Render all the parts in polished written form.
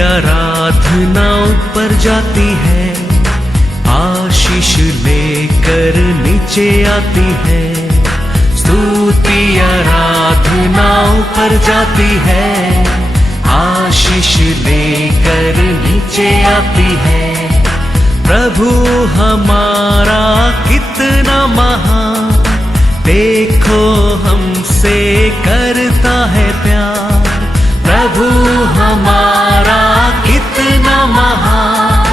आराधना ऊपर जाती है, आशीष लेकर नीचे आती है। स्तुति आराधना ऊपर जाती है, आशीष लेकर नीचे आती है। प्रभु हमारा कितना महान, देखो हमसे करता है प्यार। प्रभु हमारा कितना महान,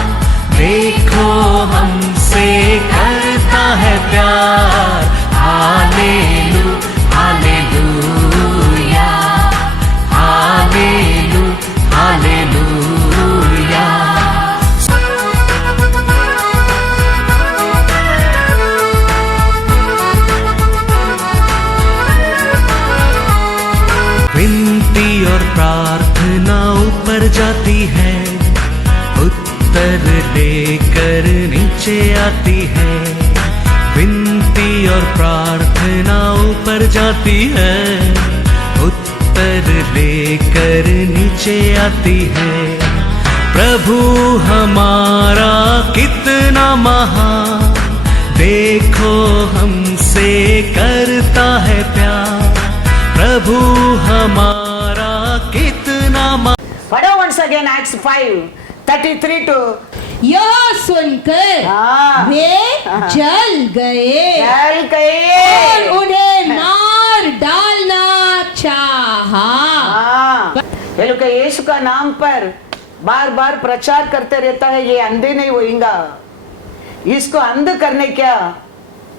देखो हमसे करता है प्यार। हालेलू हालेलूया, हालेलू हालेलूया। विनती और प्रार्थना ऊपर जाती है, उत्तर लेकर नीचे आती है। विनती और प्रार्थना ऊपर जाती है, उत्तर लेकर नीचे आती है। प्रभु हमारा कितना महान, देखो हमसे करता है प्यार। प्रभु हमारा कितना पढ़ो once again Acts 5:33 to यह सुनकर वे जल गए और उन्हें मार डालना चाहा। ये लोग यीशु का नाम पर बार बार प्रचार करते रहता है, ये अंधे नहीं होएगा। इसको अंध करने क्या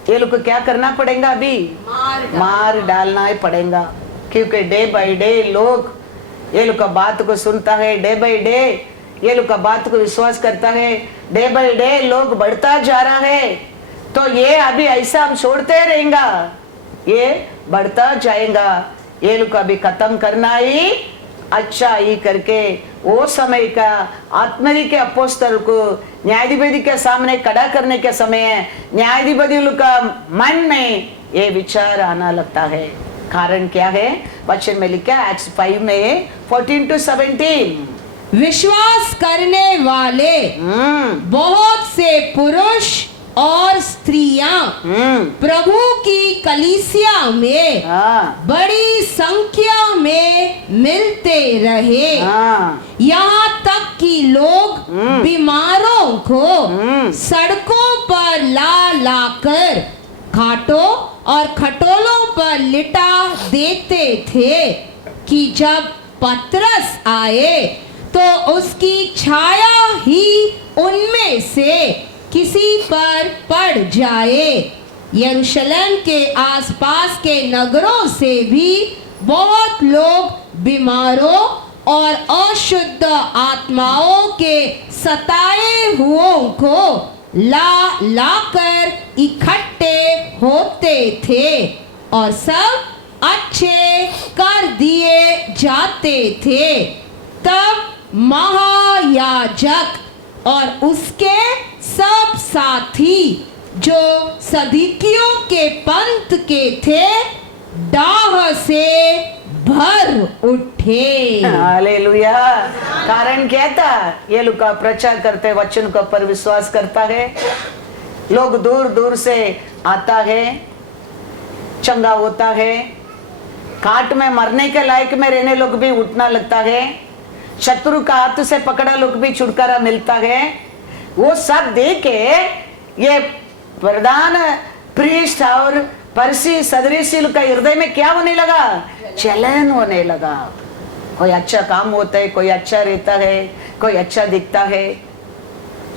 ये लोग को क्या करना पड़ेगा? अभी मार डालना ही पड़ेगा, क्योंकि डे बाय डे लोग ये लोग का बात को सुनता है, डे बाय डे ये लोग का बात को विश्वास करता है, डे बाय डे लोग बढ़ता जा रहा है। तो ये अभी ऐसा हम छोड़ते रहेंगे, ये बढ़ता जाएगा। ये लोग अभी खत्म करना ही अच्छा ही करके वो समय का आत्मरी के अपोस्तल को न्यायाधिपति के सामने खड़ा करने के समय न्यायाधिपति का मन में ये विचार आना लगता है। कारण क्या है? वचन में लिखा Acts 5 में 14 to 17। विश्वास करने वाले बहुत से पुरुष और स्त्रियां प्रभु की कलीसिया में बड़ी संख्या में मिलते रहे। यहाँ तक कि लोग बीमारों को सड़कों पर ला लाकर खाटों और खटोलों पर लिटा देते थे कि जब पतरस आए तो उसकी छाया ही उनमें से किसी पर पड़ जाए। यरूशलेम के आसपास के नगरों से भी बहुत लोग बीमारों और अशुद्ध आत्माओं के सताए हुओं को ला लाकर इकट्ठे होते थे और सब अच्छे कर दिए जाते थे। तब महायाजक और उसके सब साथी जो सदूकियों के पंथ के थे डाह से भर उठे। हालेलुया। कारण क्या था? ये लोग का प्रचार करते वचन को पर विश्वास करता है, लोग दूर दूर से आता है, चंगा होता है, काट में मरने के लायक में रहने लोग भी उठना लगता है, शत्रु का हाथ से पकड़ा लोग भी छुटकारा मिलता है। वो सब देख के ये प्रधान प्रीस्ट और परसी सदृशील का हृदय में क्या होने लगा? चलन होने लगा। कोई अच्छा काम होता है, कोई अच्छा रहता है, कोई अच्छा दिखता है।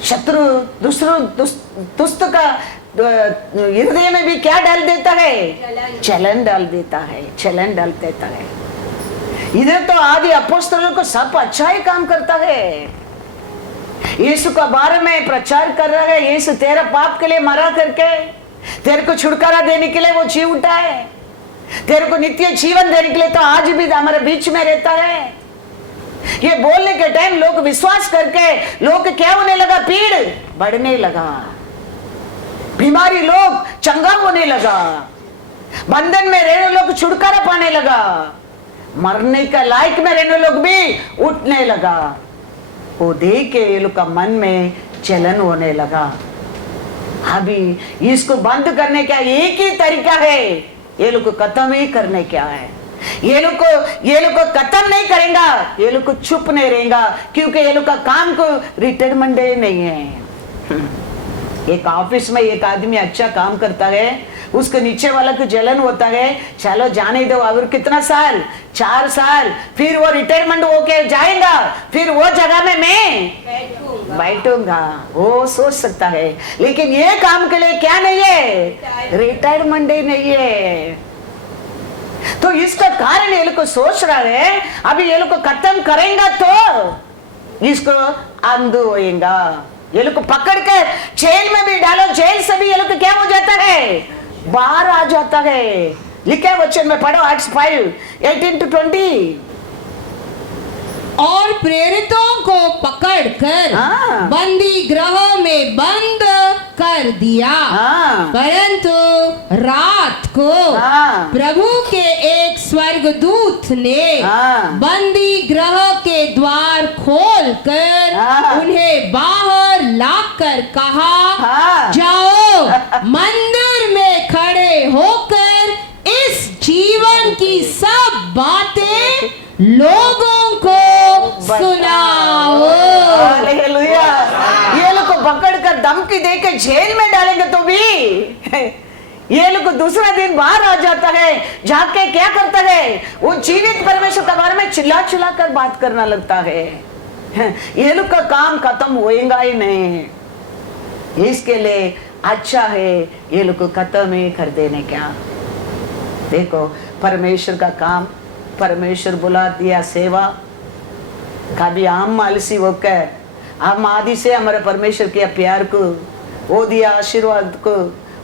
शत्रु दूसरों दुष्ट का हृदय में भी क्या डाल देता है? चलन डाल देता है, चलन डाल देता है। इधर तो आदि अपोस्तलों को सब अच्छा ही काम करता है, यीशु का बारे में प्रचार कर रहा है। यीशु तेरा पाप के लिए मरा करके तेरे को छुटकारा देने के लिए वो जी उठा है, तेरे को नित्य जीवन देने के लिए तो आज भी हमारे बीच में रहता है। ये बोलने के टाइम लोग विश्वास करके लोग क्या होने लगा? पीड़ बढ़ने लगा, बीमारी लोग चंगा होने लगा, बंधन में रहने लोग छुटकारा पाने लगा, मरने का लायक में रहने लोग भी उठने लगा। वो देख के ये लोग का मन में जलन होने लगा। अभी इसको बंद करने का एक ही तरीका है, ये लोग को खत्म ही करने क्या है। ये लोग को खत्म नहीं करेगा, ये लोग को चुप नहीं रहेगा, क्योंकि ये लोग का काम को रिटायरमेंट डे नहीं है। एक ऑफिस में एक आदमी अच्छा काम करता है, उसके नीचे वाला को जलन होता है, चलो जाने दो, और कितना साल, 4 साल, फिर वो रिटायरमेंट होके जाएगा, फिर वो जगह में मैं बैठूंगा, वो सोच सकता है। लेकिन ये काम के लिए क्या नहीं है, रिटायरमेंट डे नहीं है। तो इसका कारण ये लोग को सोच रहा है, अभी ये लोग को खत्म करेंगे तो इसको अंधु होएगा। ये लोग को पकड़ कर जेल में भी डालो, जेल से भी ये लोग को क्या हो जाता है, बाहर आ जाता है। लिखा है वचन में, पढ़ो Acts 5:18-20। और प्रेरितों को पकड़कर हाँ। बंदी गृह में बंद कर दिया। हाँ। परंतु रात को हाँ। प्रभु के एक स्वर्गदूत ने हाँ। बंदी गृह के द्वार खोलकर हाँ। उन्हें बाहर लाकर कहा, हाँ। जाओ मंदिर में खड़े होकर इस जीवन की सब बातें लोगों को सुनाओ। हालेलुया। ये लोग को पकड़कर धमकी देकर जेल में डालेंगे तो भी ये लोग को दूसरा दिन बाहर आ जाता है, जाके क्या करता है, वो जीवित परमेश्वर के बारे में चिल्ला चिल्ला कर बात करना लगता है। ये लोग का काम खत्म होएगा ही नहीं। इसके लिए अच्छा है ये लोग को खत्म ही कर देने क्या। देखो परमेश्वर का काम, परमेश्वर बुला दिया सेवा, कभी हम आलसी होकर हम आदि से हमारे परमेश्वर के प्यार को, वो दिया आशीर्वाद को,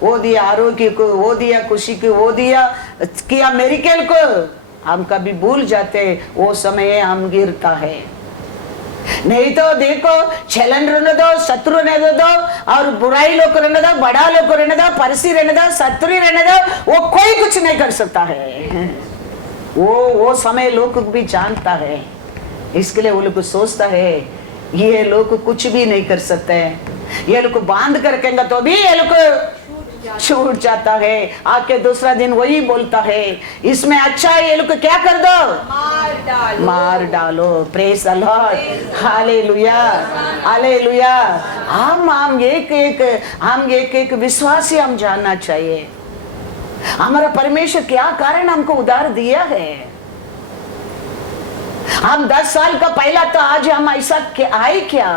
वो दिया आरोग्य को, वो दिया खुशी को, वो दिया किया मेरिकल को, हम कभी भूल जाते, वो समय हम गिरता है। नहीं तो देखो छलन रहने दो, शत्रु रहने दो, और बुराई लोग रहने दो, बड़ा लोग रहने दो, परसी रहने दो, शत्रु रहने दो, वो कोई कुछ नहीं कर सकता है। वो समय लोग भी जानता है, इसके लिए वो लोग सोचता है ये लोग कुछ भी नहीं कर सकते हैं। ये लोग बांध कर रखेंगे तो भी ये लोग छूट जाता है, आके दूसरा दिन वही बोलता है, इसमें अच्छा है ये लोग क्या कर दो, मार डालो। Praise the Lord, hallelujah hallelujah. हम एक एक विश्वासी हम जानना चाहिए, हमारा परमेश्वर क्या कारण हमको उधार दिया है। हम 10 साल का पहला तो आज हम ऐसा आए क्या,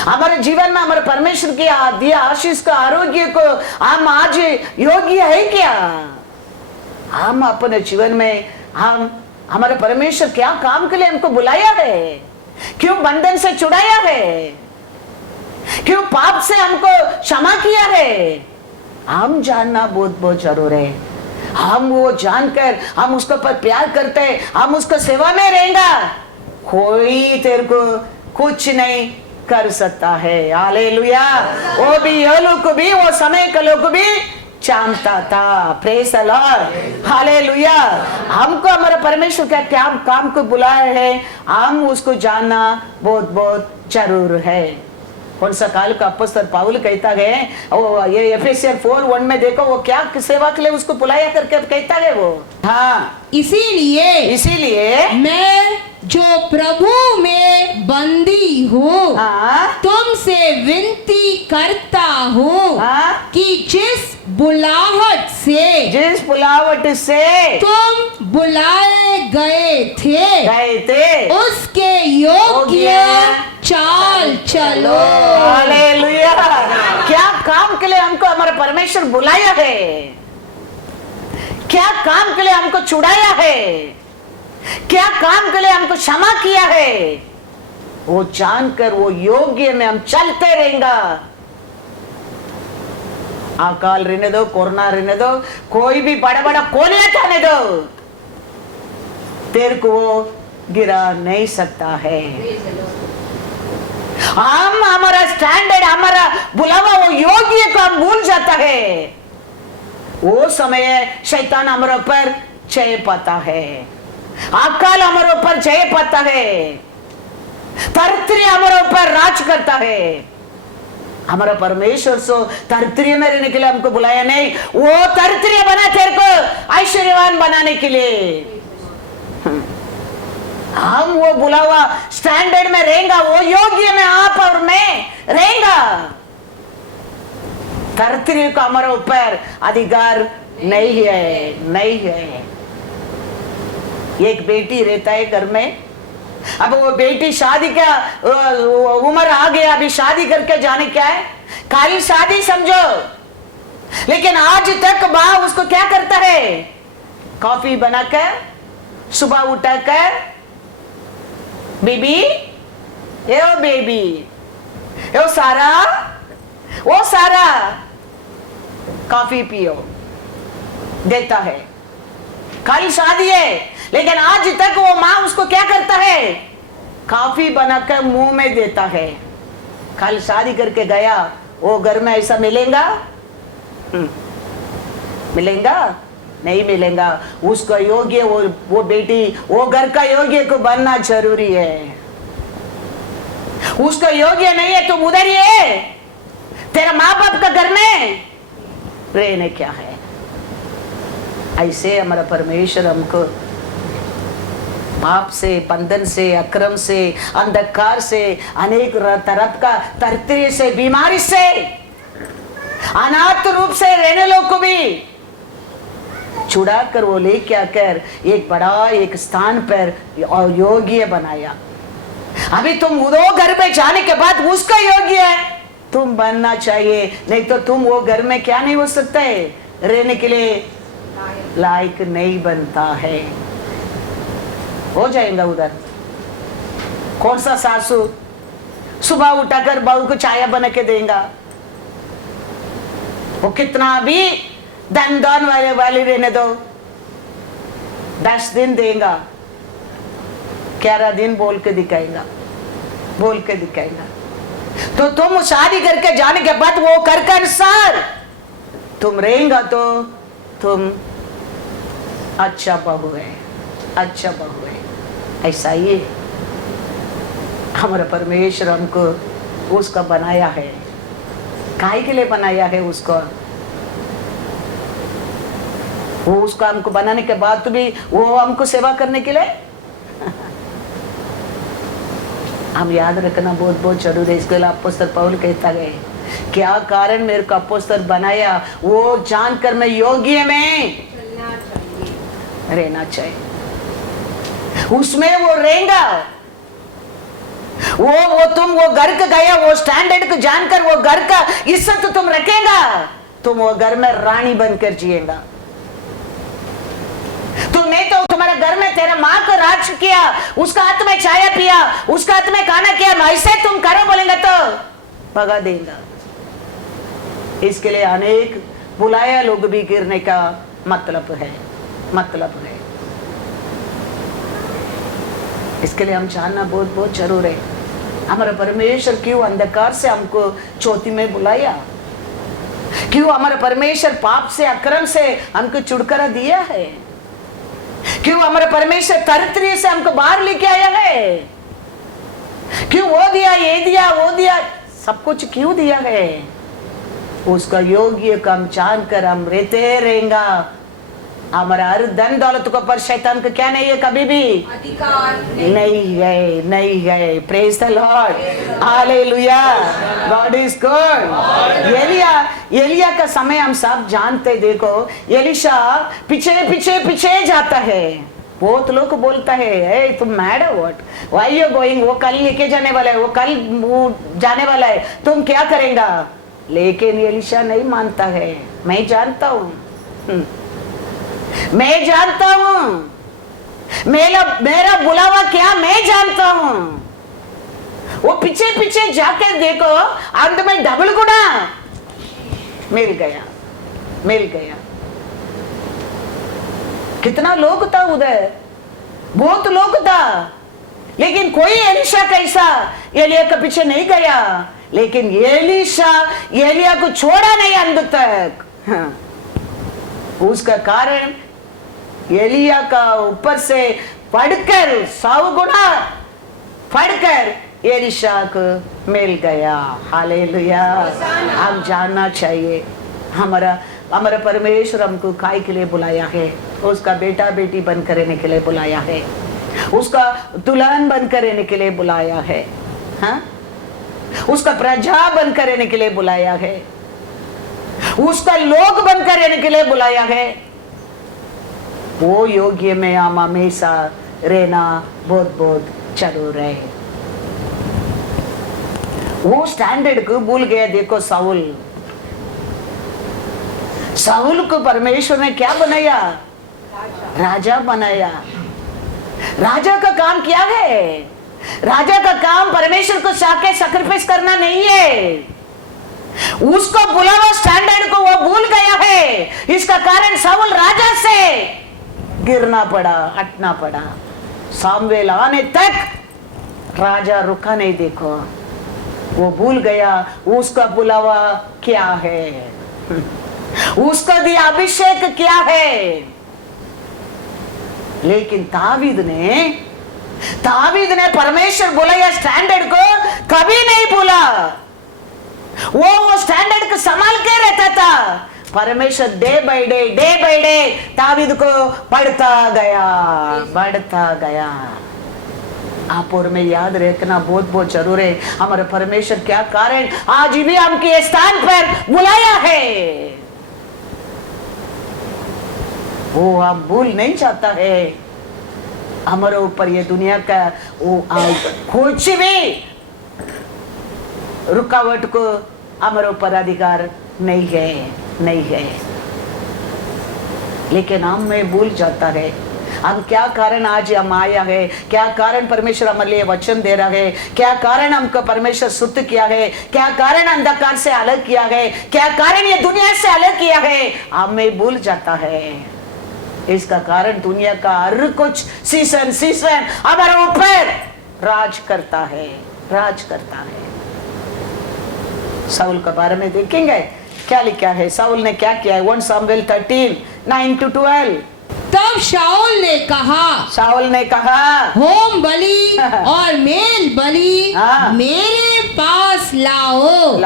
हमारे जीवन में हमारे परमेश्वर की दिया आशीष का आरोग्य को हम आज योग्य है क्या। हम अपने जीवन में हम हमारे परमेश्वर क्या काम के लिए हमको बुलाया है, क्यों बंधन से छुड़ाया है, क्यों पाप से हमको क्षमा किया है, हम जानना बहुत बहुत जरूर है। हम वो जानकर हम उसको पर प्यार करते, हम उसको सेवा में रहेंगे, कोई तेरे को कुछ नहीं कर सकता है। हालेलुया। वो भी ये लोग को भी, वो समय के लोग भी जानता था। Praise the Lord, hallelujah. हमको हमारे परमेश्वर का क्या काम को बुलाया है, हम उसको जानना बहुत बहुत जरूर है। कौन सा काल का अपॉस्तल पौलुस कहता है, वो ये एफेसियर 4:1 में देखो वो क्या सेवा के लिए उसको बुलाया करके कहता है वो। हाँ, इसीलिए मैं जो प्रभु में बंदी हूँ, हाँ, तुमसे विनती करता हूँ, हाँ, कि जिस बुलाहट से तुम बुलाए गए थे उसके योग्य चाल चलो। हालेलुया। क्या काम के लिए हमको हमारा परमेश्वर बुलाया है, क्या काम के लिए हमको छुड़ाया है, क्या काम के लिए हमको क्षमा किया है, वो जानकर वो योग्य में हम चलते रहेंगे। अकाल रहने दो, कोरोना रहने दो, कोई भी बड़ा बड़ा कोलिया जाने दो, तेरे को वो गिरा नहीं सकता है। हम हमारा स्टैंडर्ड, हमारा बुलावा, वो योग्य को हम भूल जाता है, वो समय शैतान हमारे ऊपर जय पाता है, अकाल हमारे ऊपर जय पाता है। तरतरी हमारे ऊपर राज करता है। हमारा परमेश्वर सो तरतरी में रहने के लिए हमको बुलाया नहीं, वो तरतरी बना तेरे को ऐश्वर्यवान बनाने के लिए। हम वो बुला हुआ स्टैंडर्ड में रहेगा, वो योग्य में आप और मैं रहेगा। तरतरी का हमारे ऊपर अधिकार नहीं है, नहीं है। एक बेटी रहता है घर में, अब वो बेटी शादी का उम्र आ गया, अभी शादी करके जाने क्या है, खाली शादी समझो। लेकिन आज तक माँ उसको क्या करता है, कॉफी बनाकर सुबह उठाकर, बेबी ए ओ बेबी ओ सारा, ओ सारा कॉफी पियो देता है। खाली शादी है, लेकिन आज तक वो माँ उसको क्या करता है, कॉफी बनाकर मुंह में देता है। खाली शादी करके गया, वो घर में ऐसा मिलेगा? मिलेगा? नहीं मिलेगा। उसका योग्य वो बेटी, वो घर का योग्य को बनना जरूरी है। उसका योग्य नहीं है, तुम उधर ही है, तेरा माँ बाप का घर में रहने क्या है। ऐसे हमारा परमेश्वर हमको पाप से, बंधन से, अक्रम से, अंधकार से, अनेक तरह का तरतरी से, बीमारी से, अनाथ रूप से रहने लोग को भी छुड़ा कर वो लेके आकर एक बड़ा एक स्थान पर योग्य बनाया। अभी तुम वो घर में जाने के बाद उसका योग्य है तुम बनना चाहिए, नहीं तो तुम वो घर में क्या नहीं हो सकता है, रहने के लिए लायक नहीं बनता है। हो जाएगा उधर। कौन सा सासू सुबह उठाकर बहू को चाय बना के देगा, वो कितना भी धन दान वाले रहने दो, 10 दिन देगा, 11 दिन बोल के दिखाएगा, बोल के दिखाएगा। तो तुम शादी करके जाने के बाद वो कर के अनुसार तुम रहेगा तो तुम अच्छा बहू है, अच्छा बहू है। ऐसा ही हमारा परमेश्वर हमको उसका बनाया है। काहे के लिए बनाया है उसको? वो उसको हमको बनाने के बाद भी वो हमको सेवा करने के लिए हम याद रखना बहुत बहुत जरूरी है। इसके लिए अपोस्तल पौल कहता है, क्या कारण मेरे को अपोस्तल बनाया, वो जानकर मैं योग्य में रहना चाहिए, उसमें वो रहेगा। वो तुम वो घर का गया, वो स्टैंडर्ड को जानकर वो घर का इज्जत तुम रखेगा, तुम वो घर में रानी बनकर जिएगा। तुमने तो तुम्हारे घर में तेरा माँ को राज किया, उसका हाथ में चाय पिया, उसका हाथ में खाना किया, ऐसे तुम करो बोलेंगे तो भगा देगा। इसके लिए अनेक बुलाया लोग भी गिरने का मतलब है। इसके लिए हम जानना बहुत बहुत जरूर है, हमारा परमेश्वर क्यों अंधकार से हमको ज्योति में बुलाया, क्यों हमारा परमेश्वर पाप से, अक्रम से हमको छुटकारा दिया है, क्यों हमारा परमेश्वर तरतरी से हमको बाहर लेके आया है, क्यों वो दिया, ये दिया, वो दिया, सब कुछ क्यों दिया है। उसका योग्य काम जानकर हम रहते रहेंगा। हमारा हर धन दौलत को पर शैतान को क्या नहीं है, कभी भी अधिकार नहीं है। Praise the Lord, hallelujah, God is good. एलिया का समय हम सब जानते। देखो एलिशा पीछे जाता है। बहुत लोग बोलता है, तुम मैड हो, व्हाट, व्हाई यू गोइंग, वो कल लेके जाने वाला है, वो कल जाने वाला है, तुम क्या करेगा। लेकिन एलिशा नहीं मानता है। मैं जानता हूं, मैं जानता हूं, मेरा बुलावा क्या मैं जानता हूं। वो पीछे जाकर देखो, अंत में डबल गुना मिल गया। कितना लोग था उधर, बहुत लोग था, लेकिन कोई एलिशा कैसा एलिया के पीछे नहीं गया। लेकिन एलिया को छोड़ा नहीं अंत तक। हाँ। उसका कारण एलिया का ऊपर से पढ़कर 100 गुना पढ़कर एलिशा को मिल गया। हालेलुया। हम जानना चाहिए हमारा हमारा परमेश्वर हमको काय के लिए बुलाया है, उसका बेटा बेटी बनकर रहने के लिए बुलाया है, उसका दुल्हन बनकर रहने के लिए बुलाया है, हाँ? उसका प्रजा बनकर रहने के लिए बुलाया है, उसका लोग बनकर रहने के लिए बुलाया है। वो योग्य में हम हमेशा रहना बहुत बहुत जरूर है। वो स्टैंडर्ड को भूल गया। देखो साउल को परमेश्वर ने क्या बनाया? राजा बनाया। राजा का काम क्या है? राजा का काम परमेश्वर को साके सैक्रिफाइस करना नहीं है। उसको बुलावा स्टैंडर्ड को वो भूल गया है। इसका कारण साउल राजा से गिरना पड़ा, हटना पड़ा। सामुएल आने तक राजा रुका नहीं। देखो वो भूल गया उसका बुलावा क्या है, उसका दिया अभिषेक क्या है। लेकिन दावीद ने परमेश्वर बुलाया स्टैंडर्ड को कभी नहीं भूला। वो स्टैंडर्ड को संभाल के रहता था। परमेश्वर डे बाय डे दावीद को बढ़ता गया। आप और मैं याद रखना बहुत बहुत जरूर है। हमारे परमेश्वर क्या कारण आज भी हमके स्थान पर बुलाया है, वो हम भूल नहीं चाहता है। हमारे ऊपर ये दुनिया का कुछ भी रुकावट को हमारे ऊपर अधिकार नहीं है। लेकिन हम में भूल जाता है हम क्या कारण आज हम आया है, क्या कारण परमेश्वर हमारे लिए वचन दे रहा है, क्या कारण हमको परमेश्वर शुद्ध किया है, क्या कारण अंधकार से अलग किया है, क्या कारण ये दुनिया से अलग किया है, हमें भूल जाता है। इसका कारण दुनिया का हर कुछ सीजन हमारे ऊपर राज करता है। साउल के बारे में देखेंगे क्या लिखा है, साउल ने क्या किया है। 1 सामुएल 13:9-12। तब शाऊल ने कहा होम बलि और मेल बलि मेरे पास लाओ।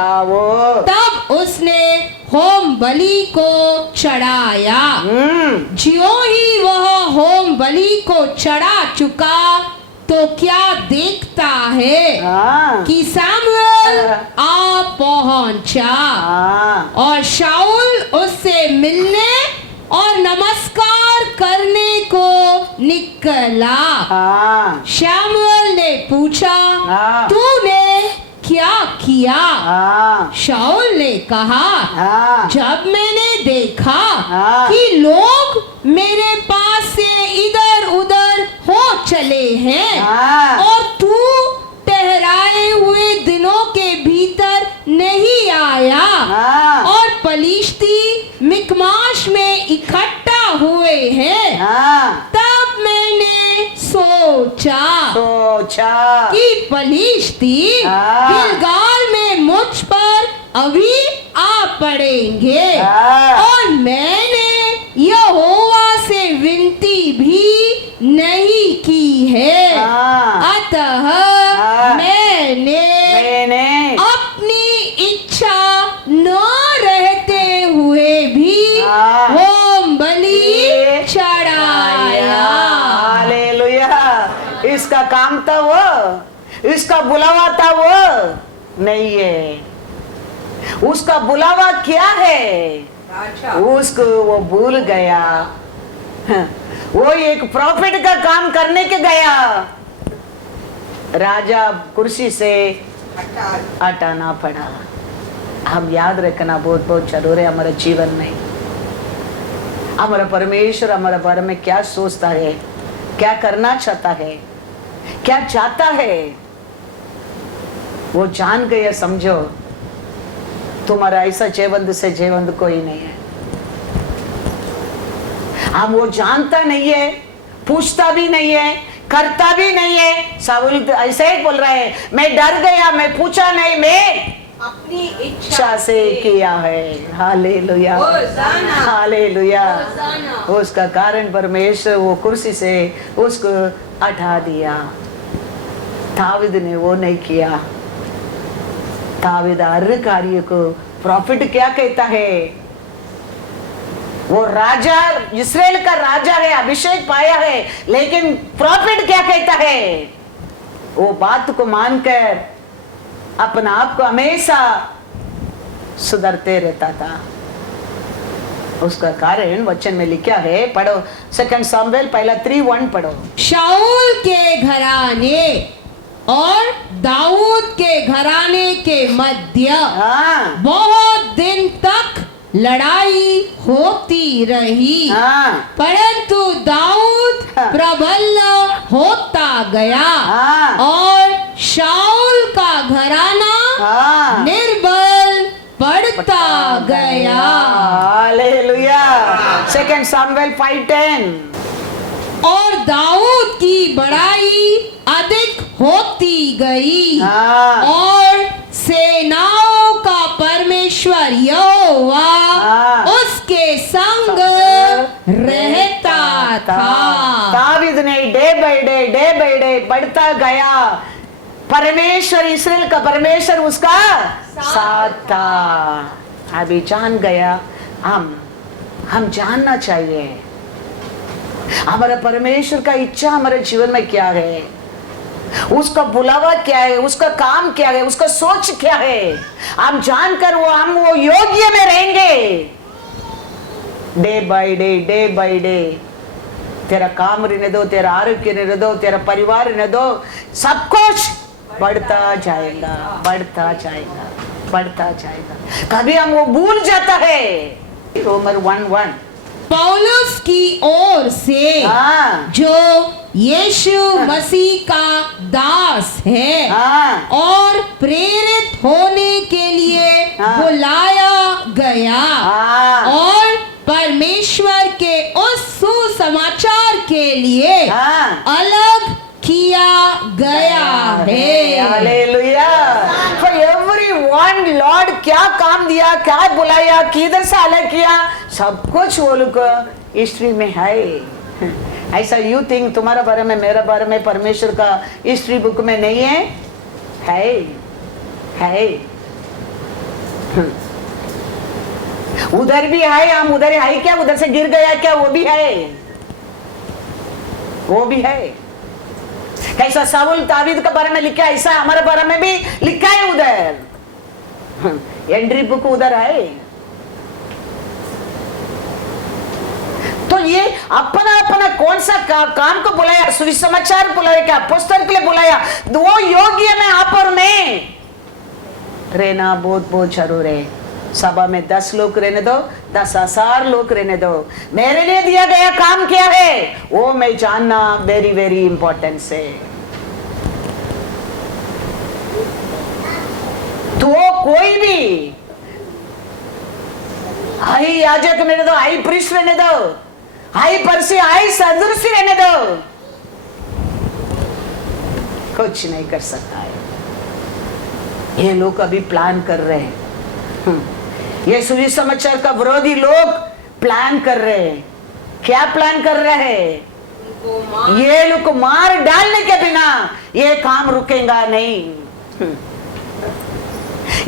तब उसने होम बलि को चढ़ाया। ज्यों ही वह होम बलि को चढ़ा चुका तो क्या देखता है कि सामुएल आ पहुंचा और शाऊल उससे मिलने और नमस्कार करने को निकला। शामुएल ने पूछा तूने क्या किया? शाऊल ने कहा जब मैंने देखा कि लोग मेरे पास से इधर उधर हो चले हैं और तू ठहराए हुए दिनों के भीतर नहीं आया और पलिश्ती मिकमाश में इकट्ठा हुए हैं, तब मैंने सोचा कि पलिश्ती गिलगाल में मुझ पर अभी आ पड़ेंगे और मैंने यहोवा से विनती भी नहीं की है। अतः मैंने अपनी इच्छा न रहते हुए भी होम बलि चढ़ाया। हालेलुया। इसका काम था वो, इसका बुलावा था वो नहीं है। उसका बुलावा क्या है? उसको वो भूल गया। वो एक प्रॉफिट का काम करने के गया, राजा कुर्सी से हटाना पड़ा। हम याद रखना बहुत बहुत जरूर है हमारे जीवन में। हमारा परमेश्वर हमारे बारे में क्या सोचता है, क्या करना चाहता है, क्या चाहता है, वो जान गए। समझो तुम्हारा ऐसा जेवंद से जेवंद कोई नहीं है। हम वो जानता नहीं है, पूछता भी नहीं है, करता भी नहीं है। साउल ऐसे ही बोल रहा है, मैं डर गया, मैं पूछा नहीं, मैं अपनी इच्छा से किया है। Hallelujah, hallelujah. उसका कारण परमेश्वर वो कुर्सी से उसको हटा दिया। दाऊद ने वो नहीं किया। दाऊद हर कार्य को प्रॉफिट क्या कहता है, वो राजा इस्राएल का राजा है, अभिषेक पाया है, लेकिन प्रॉफिट क्या कहता है, वो बात को मानकर अपना आप को हमेशा सुधरते रहता था। उसका कारण वचन में लिखा है, पढ़ो 2 सामुएल पहला 3:1 पढ़ो। शाऊल के घराने और दाऊद के घराने के मध्य हाँ बहुत दिन तक लड़ाई होती रही, हाँ परंतु दाऊद हाँ। प्रबल होता गया हाँ। और शाऊल का घराना हाँ निर्बल पड़ता गया। हालेलुया। 2 सामुएल 5:10। और दाऊद की बड़ाई अधिक होती गई हाँ और सेनाओं का परमेश्वर यहोवा हाँ। उसके संग रहता था। दाऊद ने डे बाय डे बढ़ता गया। परमेश्वर, इस्राएल का परमेश्वर उसका साथ था। अभी जान गया, हम जानना चाहिए हमारा परमेश्वर का इच्छा हमारे जीवन में क्या है, उसका बुलावा क्या है, उसका काम क्या है, उसका सोच क्या है। हम जानकर हम वो योग्य में रहेंगे। डे बाय डे तेरा काम रहने दो, तेरा आरोग्य रहने दो, तेरा परिवार रहने दो, सब कुछ बढ़ता जाएगा, बढ़ता जाएगा, बढ़ता जाएगा। कभी हम वो भूल जाता है। रोमर 1:1 पौलुस की ओर से हाँ जो यीशु मसीह का दास है हाँ और प्रेरित होने के लिए हाँ। बुलाया गया हाँ और परमेश्वर के उस सुसमाचार के लिए हाँ अलग किया गया है। हालेलुया। For everyone, Lord क्या काम दिया, क्या बुलाया, किधर से अलग किया, सब कुछ वो लोग हिस्ट्री में है। ऐसा यू थिंक तुम्हारा बारे में, मेरा बारे में परमेश्वर का हिस्ट्री बुक में नहीं है? है। उधर भी है, हम उधर है क्या, उधर से गिर गया क्या, वो भी है, वो भी है। कैसा साउल दाऊद के बारे में लिखा है, ऐसा हमारे बारे में भी लिखा है उधर। एंट्री बुक उधर है। तो ये अपना अपना कौन सा काम को बुलाया, सुसमाचार बुलाया, क्या अपोस्तल के लिए बुलाया, वो योग्य में आप और मैं रहना बहुत बहुत जरूर है। सभा में 10 लोग रहने दो, 10,000 लोग रहने दो, मेरे लिए दिया गया काम क्या है वो मैं जानना वेरी वेरी इंपॉर्टेंट है। तो कोई भी आई याजक रहने दो, आई प्रीस्ट रहने दो, आई परसी, आई सदृशी रहने दो, कुछ नहीं कर सकता है। ये लोग अभी प्लान कर रहे हैं। ये सुसमाचार का विरोधी लोग प्लान कर रहे हैं। क्या प्लान कर रहे हैं? ये लोग को मार डालने के बिना ये काम रुकेगा नहीं।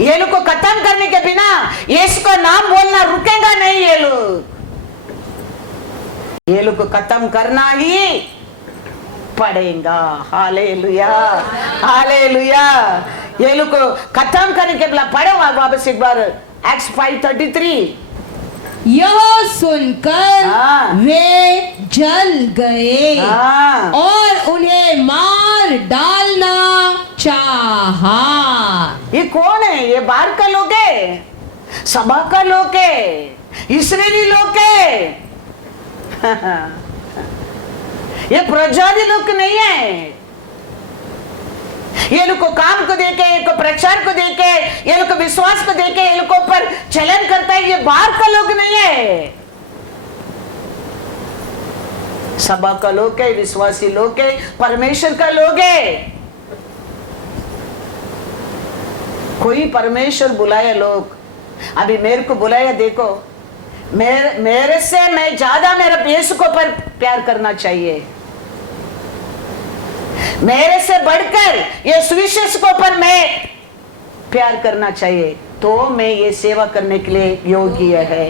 ये लोग को खत्म करने के बिना यीशु का नाम बोलना रुकेगा नहीं। ये लोग को खत्म करना ही पड़ेगा। Hallelujah, hallelujah. ये लोग को खत्म करने के बिना पढ़ो वापस एक बार एक्ट्स 5:33। यह सुनकर हाँ। वे जल गए हाँ। और उन्हें मार डालना चाहा। ये कौन है? ये बाहर का लोग है, सभा का लोग है, इस्राएली लोग है। ये प्रजाति लोग नहीं है। ये लोग को काम को देके, ये को प्रचार को देके, ये लोग को विश्वास को देके, ये लोग को पर चलन करता है। ये बाहर का लोग नहीं है, सभा का लोग है, विश्वासी लोग है, परमेश्वर का लोग है। कोई परमेश्वर बुलाया लोग, अभी मेरे को बुलाया, देखो मेरे से मैं ज्यादा मेरे यीशु को पर प्यार करना चाहिए। मेरे से बढ़कर ये सुविशेष को पर मैं प्यार करना चाहिए, तो मैं ये सेवा करने के लिए योग्य है।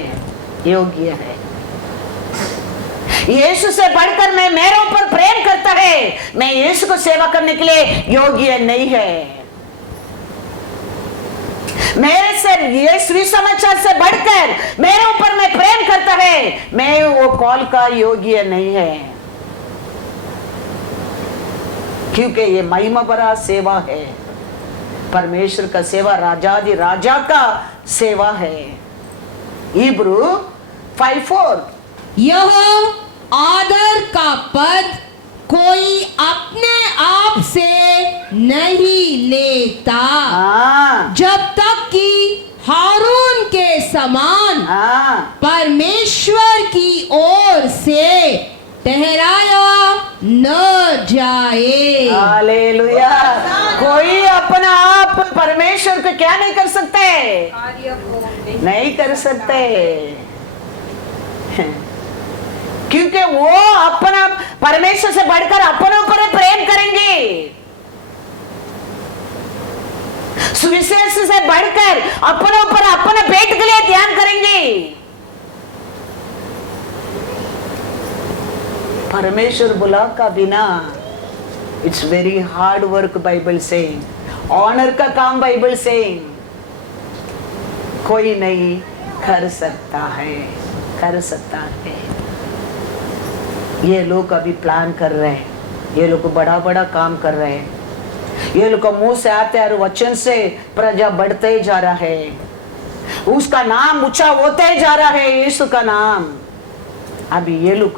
यीशु से बढ़कर मैं मेरे ऊपर प्रेम करता है, मैं यीशु को सेवा करने के लिए योग्य नहीं है। मेरे से ये सुसमाचार से बढ़कर मेरे ऊपर मैं प्रेम करता है, मैं वो कॉल का योग्य नहीं है, क्योंकि ये महिमा भरा सेवा है। परमेश्वर का सेवा राजाधि राजा का सेवा है। इब्रू 5:4 यह आदर का पद कोई अपने आप से नहीं लेता, जब तक कि हारून के समान परमेश्वर की ओर से ठहराया न जाए। हालेलुया। कोई अपना आप परमेश्वर को क्या नहीं कर सकते, नहीं कर सकते, क्योंकि वो अपना परमेश्वर से बढ़कर अपने ऊपर प्रेम करेंगे। सुविशेष से बढ़कर अपने ऊपर अपने पेट के लिए ध्यान करेंगे। परमेश्वर बुला का बिना it's very hard work, Bible saying. Honour का काम बाइबल सेइंग कोई नहीं कर सकता है, कर सकता है। ये लोग अभी प्लान कर रहे हैं, ये लोग बड़ा बड़ा काम कर रहे हैं, ये लोग मुंह से आते और वचन से प्रजा बढ़ते ही जा रहा है, उसका नाम ऊंचा होते ही जा रहा है, यीशु का नाम। अभी ये लोग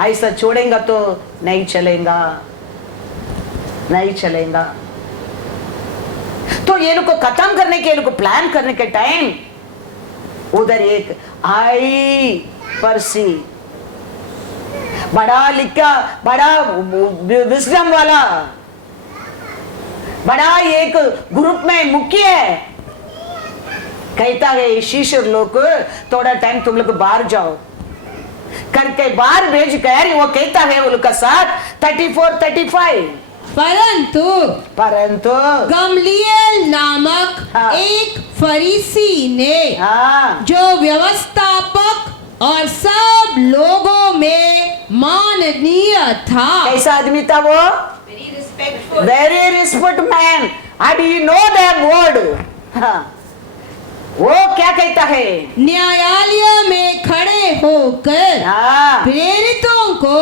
ऐसा छोड़ेगा तो नहीं चलेगा, नहीं चलेगा। तो ये लोग को खत्म करने के, ये लोग को प्लान करने के टाइम उधर एक आई परसी बड़ा लिखा, बड़ा विस्डम वाला, बड़ा एक ग्रुप में मुख्य है, कहता है शिष्य लोग थोड़ा टाइम तुम लोग बाहर जाओ करके बाहर भेज कर वो कहता है वो लोग का साथ 34-35 परंतु गमलीएल नामक एक फरीसी ने जो व्यवस्थापक और सब लोगों में माननीय था। कैसा आदमी था वो? Very respect man. And you know that word. वो क्या कहता है? न्यायालय में खड़े होकर प्रेरितों को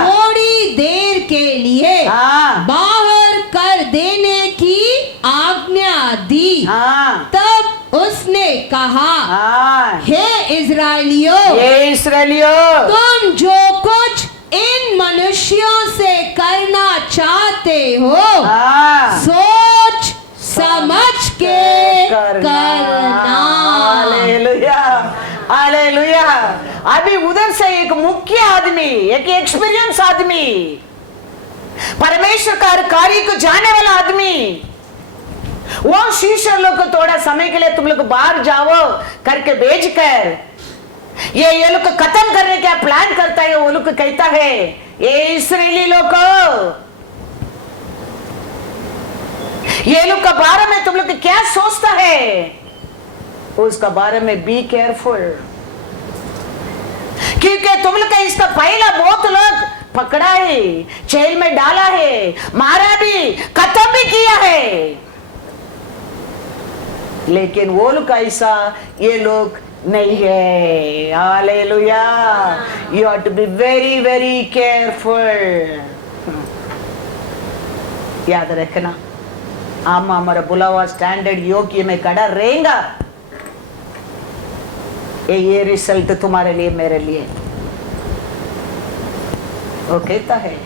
थोड़ी देर के लिए बाहर कर देने की आज्ञा दी। तब उसने कहा, हे इस्राएलियों, तुम जो कुछ इन मनुष्यों से करना चाहते हो सोच समझ के करना। Hallelujah, hallelujah. अभी उधर से एक मुख्य आदमी, एक एक्सपीरियंस आदमी, परमेश्वर का कार्य को जाने वाला आदमी, वो शिष्य लोग को थोड़ा समय के लिए तुम लोग बाहर जाओ करके भेज कर ये लोग खत्म करने का प्लान करता है। वो लोग कहता है, ये इस्राएली लोग ये लोग का बारे में तुम लोग क्या सोचता है, उसका बारे में बी केयरफुल, क्योंकि तुम लोग इसका पहला बहुत लोग पकड़ा है, जेल में डाला है, मारा भी, खत्म भी किया है, लेकिन वो लोग ऐसा ये लोग नहीं है। Hallelujah. You have to be very very careful. याद रखना, हम हमारा बुला हुआ स्टैंडर्ड योग्य में खड़ा रहेगा, ये रिजल्ट तुम्हारे लिए मेरे लिए। वो कहता है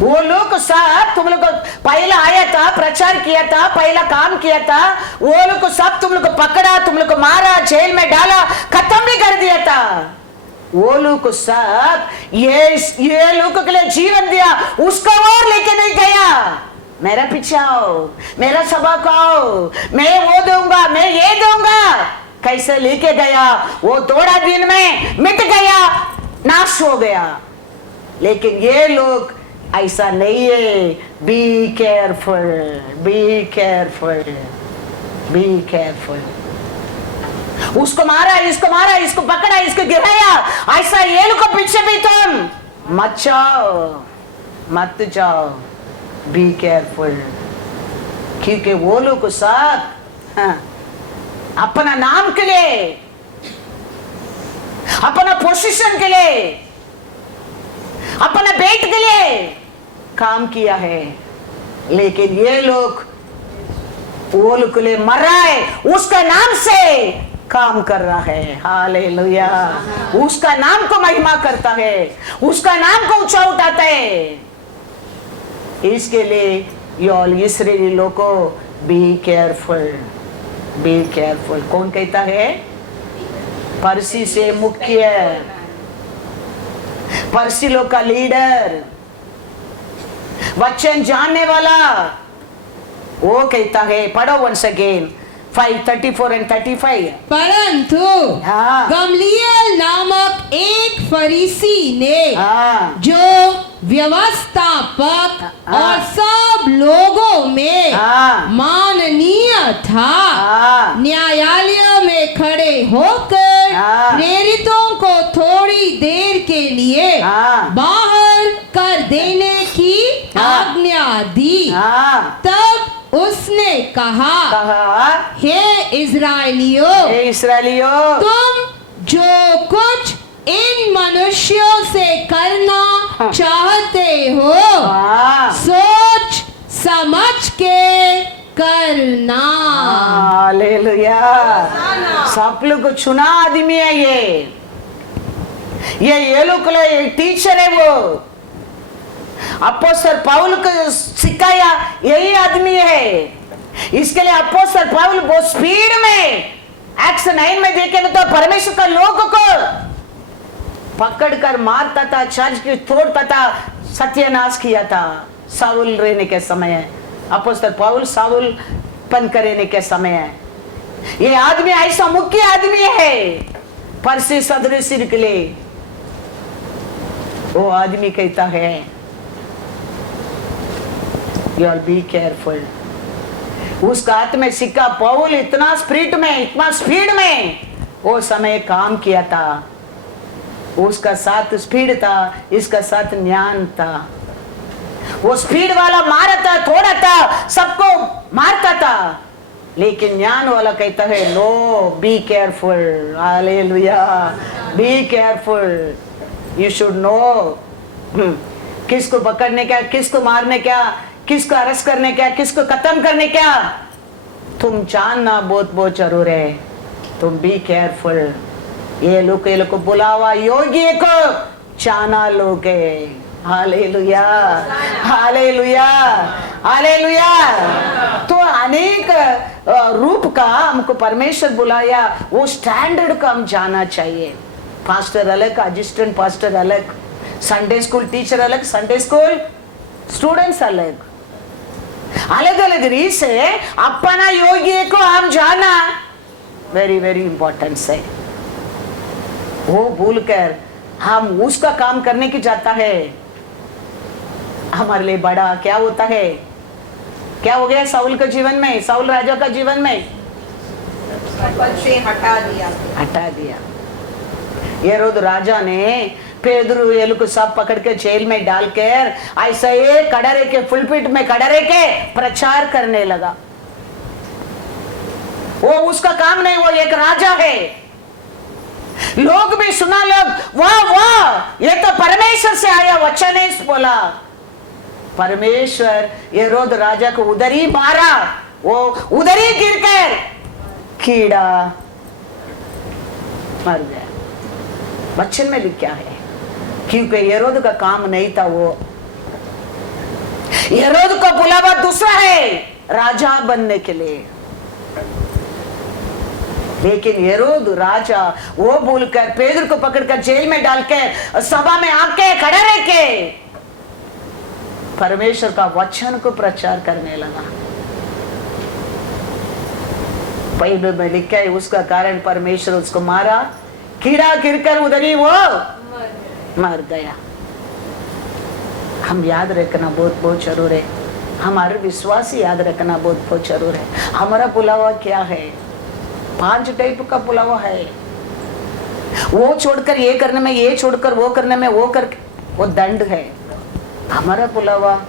वो लोग सब तुम लोग पहला आया था, प्रचार किया था, पहला काम किया था, वो लोग सब तुम लोग पकड़ा, तुम लोग मारा, जेल में डाला, खत्म भी कर दिया था। वो लोग सब ये लोग के लिए जीवन दिया, उसका और लेके नहीं गया। मेरा पीछे आओ, मेरा सबक आओ, मैं वो दूंगा, मैं ये दूंगा, कैसे लेके गया? वो थोड़ा दिन में मिट गया, नाश हो गया। लेकिन ये लोग ऐसा नहीं है। Be careful, be careful, be careful. उसको मारा, इसको मारा, इसको पकड़ा, इसको गिराया, ऐसा ये लोग को पीछे भी तुम मत जाओ, मत जाओ। बी केयरफुल, क्योंकि वो लोग सब अपना नाम के लिए, अपना पोजीशन के लिए, अपना बेट के लिए काम किया है, लेकिन ये लोग वो लोग के लिए मर रहा है, उसका नाम से काम कर रहा है। हालेलुया, उसका नाम को महिमा करता है, उसका नाम को ऊंचा उठाता है। इसके लिए योल इसराइली लोगों बी केयरफुल, बी केयरफुल। कौन कहता है? परसी से मुख्य, परसी लोग का लीडर, वचन जानने वाला, वो कहता है। पढ़ो once again 5:34 and 35। परंतु हाँ। गमलीएल नामक एक फरीसी ने, हाँ। जो व्यवस्थापक हाँ। और सब लोगों में हाँ। माननीय था, हाँ। न्यायालय में खड़े होकर हाँ। प्रेरितों को थोड़ी देर के लिए हाँ। बाहर कर देने की हाँ। आज्ञा दी। हाँ। तब उसने कहा, हे इज़राइलियों, हे इस्राएलियों, तुम जो कुछ इन मनुष्यों से करना चाहते हो, हाँ। सोच समझ के करना। हालेलुया। सब लोग को चुना आदमी है ये लोग के लिए टीचर है। वो अपोस्तल पौल को सिखाया यही आदमी है। इसके लिए अपोस्तल पौल बहुत स्पीड में एक्ट 9 में देखे तो परमेश्वर का लोगों को पकड़कर मारता था, चर्च की तोड़ता था, सत्यानाश किया था। साउल रहने के समय अपोस्तल पौल साउल पन करने के समय ये आदमी ऐसा मुख्य आदमी है परसी सदृशी के लिए। वो आदमी कहता है You all be careful। उसका हाथ में सिक्का पौल इतना स्पीड में वो समय काम किया था। उसका साथ स्पीड था, इसका साथ ज्ञान था। वो स्पीड वाला मारा था, थोड़ा था, सबको मारता था, लेकिन ज्ञान वाला कहता है no, be careful. Hallelujah, be careful. You should know किसको पकड़ने क्या, किसको मारने क्या, किसको अरेस्ट करने क्या, किसको खत्म करने क्या, तुम जानना बहुत बहुत जरूर है। तुम बी केयरफुल। ये लोग को बुलावा योग्य को जाना लोग है। Hallelujah, hallelujah, hallelujah. तो अनेक रूप का हमको परमेश्वर बुलाया, वो स्टैंडर्ड का हम जाना चाहिए। पास्टर अलग, असिस्टेंट पास्टर अलग, संडे स्कूल टीचर अलग, संडे स्कूल स्टूडेंट्स अलग, अलग अलग रीत से अपना योग्य को हम जाना वेरी वेरी इंपॉर्टेंट है। वो भूलकर हम उसका काम करने की जाता है, हमारे लिए बड़ा क्या होता है। क्या हो गया साउल के जीवन में, साउल राजा का जीवन में से हटा दिया। हेरोद राजा ने पेदरू ये लोग सब पकड़ के जेल में डालकर ऐसा ये कड़रे के फुलपिट में कड़रे के प्रचार करने लगा। वो उसका काम नहीं, वो एक राजा है। लोग भी सुना, लोग वाह वाह ये तो परमेश्वर से आया वचन है। बोला परमेश्वर हेरोद राजा को उधर ही मारा, वो उधर ही गिरकर कीड़ा मर गया। वचन में लिखा है, क्योंकि हेरोद का काम नहीं था। वो हेरोद का बुलावा दूसरा है, राजा बनने के लिए। लेकिन हेरोद राजा वो भूलकर पेदर को पकड़कर जेल में डालकर सभा में आके खड़े रह के परमेश्वर का वचन को प्रचार करने लगा। बाइबल में लिखा है उसका कारण परमेश्वर उसको मारा, कीड़ा गिरकर उधर ही वो मर गया। हम याद रखना बहुत बहुत जरूर है। हमारे विश्वास ही याद रखना बहुत बहुत जरूर है। हमारा पुलावा क्या है? 5 टाइप का पुलावा है। वो छोड़कर ये करने में, ये छोड़कर वो करने में, वो कर वो दंड है। हमारा पुलावा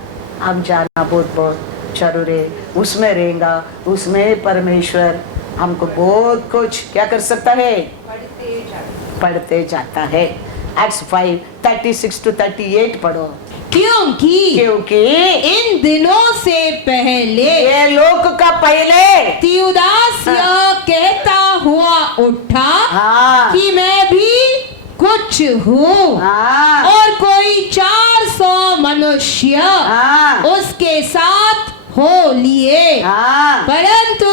हम जानना बहुत बहुत जरूर है। उसमें रहेगा, उसमें परमेश्वर हमको बहुत कुछ क्या कर सकता है? पढ़ते जाता है। Acts 5:36-38 पढ़ो। क्योंकि इन दिनों से पहले ये लोक का पहले थियूदास यह कहता हुआ उठा हाँ कि मैं भी कुछ हूँ, हाँ और कोई 400 मनुष्य हाँ उसके साथ हो लिए, हाँ परंतु